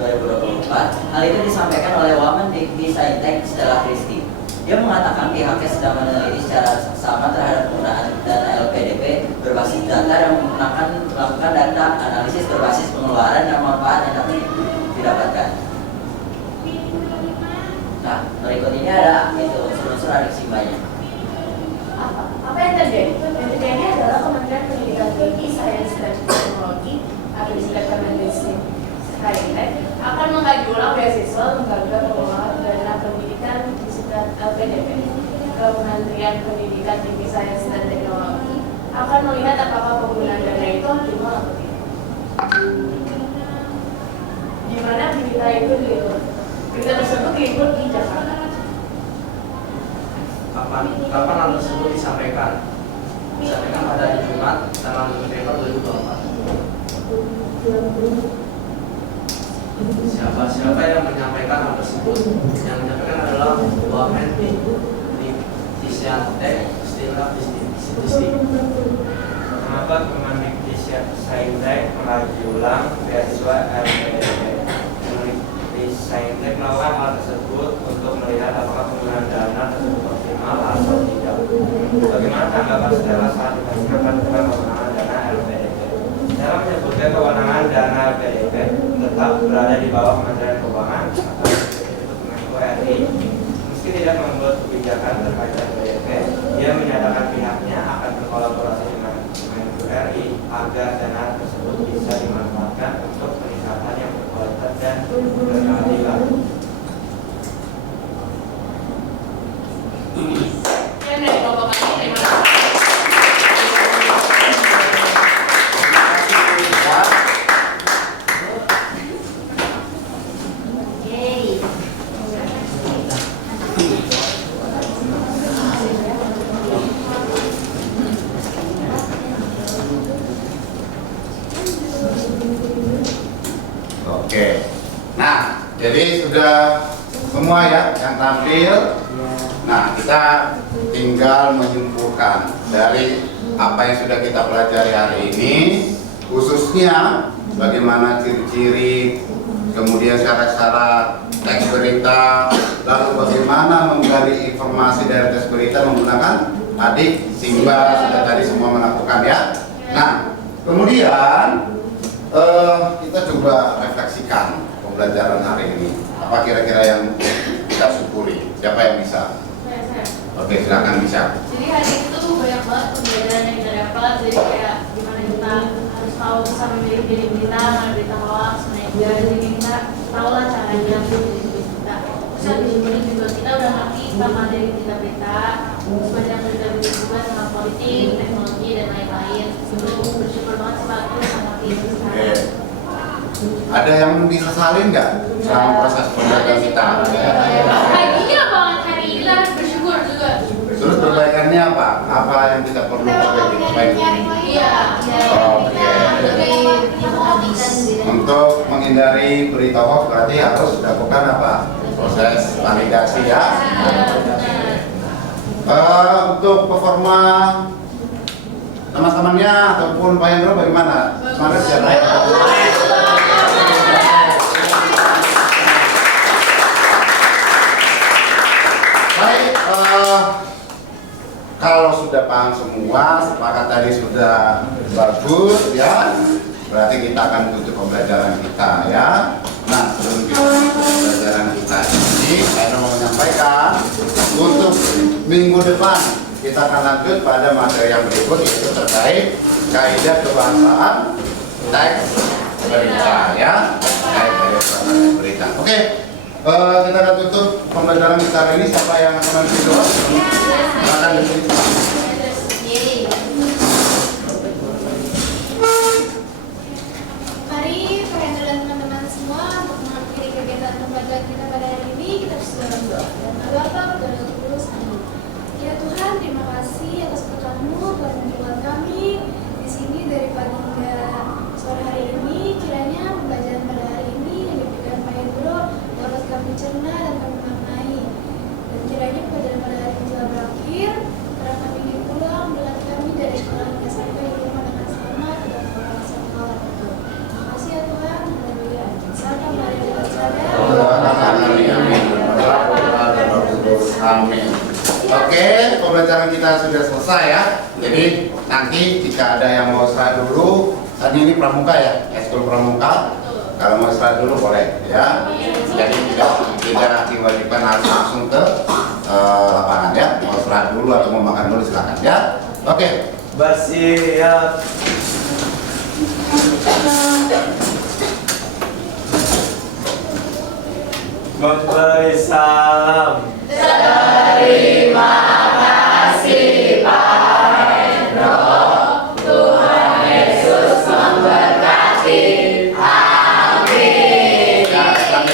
2024, hal itu disampaikan oleh Wamen Dikti-Saintek Stella Christy. Dia mengatakan pihaknya sedang meneliti secara sama terhadap penggunaan dana LPDP berbasis data yang melakukan data analisis berbasis pengeluaran dan manfaat yang dapat didapatkan. Nah, berikut ini ada unsur-unsur adiksi banyak. Apa yang terjadi? Yang terjadi adalah Kementerian Pendidikan Tinggi, Sains dan Teknologi atau disingkat Kemenristek akan mengkaji ulang beasiswa lembaga pengelola dana pendidikan disingkat LPDP. Kementerian Pendidikan Tinggi, Sains dan Teknologi akan melihat apakah penggunaan dana itu optimal atau tidak. Di mana berita itu diliput? Berita tersebut diliput di Jakarta. Kapan hal tersebut disampaikan? Disampaikan pada hari Jumat tanggal 5 November 2024. Siapa yang menyampaikan hal tersebut? Yang menyampaikan adalah Wamen Dikti-Saintek Stella Christy. Kenapa Kemenristek mengkaji ulang beasiswa LPDP? Kemenristek melakukan hal tersebut untuk melihat apakah penggunaan dana tersebut optimal atau tidak. Bagaimana tanggapan Stella saat ditanyakan tentang penggunaan dana LPDP? Stella menyebutkan kewenangan dana LPDP tetap berada di bawah Kementerian Keuangan atau Menko RI. Meski tidak membuat kebijakan terkait LPDP, dia menyatakan pihaknya akan berkolaborasi dengan Menko RI agar dana tersebut bisa dimanfaatkan untuk peningkatan yang berkualitas dan berkeadilan. Yang dari kelompok kami, terima kasih. Oke. Nah, jadi sudah semua ya yang tampil. Nah, kita tinggal menyimpulkan dari apa yang sudah kita pelajari hari ini, khususnya bagaimana ciri-ciri, kemudian syarat-syarat teks berita, lalu bagaimana menggali informasi dari teks berita menggunakan adik, Simba, sudah tadi semua melakukan ya. Nah, kemudian kita coba refleksikan pembelajaran hari ini. Apa kira-kira yang kita syukuri? Siapa yang bisa? Saya. Oke, silakan bisa. Jadi hari itu banyak banget pembelajaran yang kita dapat. Jadi kayak gimana kita harus tahu bisa memilih diri kita, mana berita hoax, mana yang benar. Jadi kita tahu lah caranya memilih diri kita. Terus habis itu juga kita udah ngerti sama dari berita-berita, banyak berita-berita juga tentang politik, teknologi dan lain-lain. Itu bersyukur banget sih Pak, terus sama tim sekarang. Oke. Ada yang disesalin nggak selama proses pembelajaran kita? Bahagia banget hari ini, kita harus bersyukur juga. Terus perbaikannya apa? Apa yang kita perlu perbaiki? Iya. Oke. Untuk menghindari berita hoax berarti harus dilakukan apa? Proses validasi ya. Untuk performa teman-temannya ataupun Pak Hendro bagaimana? Semangat ya, naik? Baik, kalau sudah paham semua, sepakat tadi sudah bagus ya, berarti kita akan tutup pembelajaran kita ya. Nah, sebelum kita tutup pembelajaran kita ini, saya mau menyampaikan untuk minggu depan kita akan lanjut pada materi yang berikut, yaitu terkait kaidah kebahasaan teks berita ya, kaidah kebahasaan berita. Oke. Kita akan tutup pembelajaran kita hari ini. Siapa yang akan memimpin doa? Silakan diri. Mari Pak Hendro dan teman-teman semua untuk mengakhiri kegiatan pembelajaran kita pada hari ini, kita berdoa doa dan Bapa dan Roh Kudus. Amin. Ya Tuhan, terima kasih atas berkat-Mu telah menjemput kami di sini dari pagi hingga sore hari ini. Kiranya pembelajaran pada hari ini yang diberikan Pak Hendro dapat kami cerna dan kami maknai. Dan kiranya pembelajaran pada hari ini telah berakhir, karena kami ingin pulang dengan kami dari sekolah hingga sampai di rumah dengan selamat dan beralasan Allah. Terima kasih ya Tuhan. Haleluya. Salam mari kita sadar. Amin. Oke, pembelajaran kita sudah selesai ya. Jadi nanti jika ada yang mau istirahat dulu, tadi ini pramuka ya, ekskul pramuka. Kalau mau istirahat dulu boleh ya. Jadi tidak diwajibkan harus langsung ke lapangan ya. Mau istirahat dulu atau mau makan dulu silakan ya. Oke. Bersiap. Memberi salam.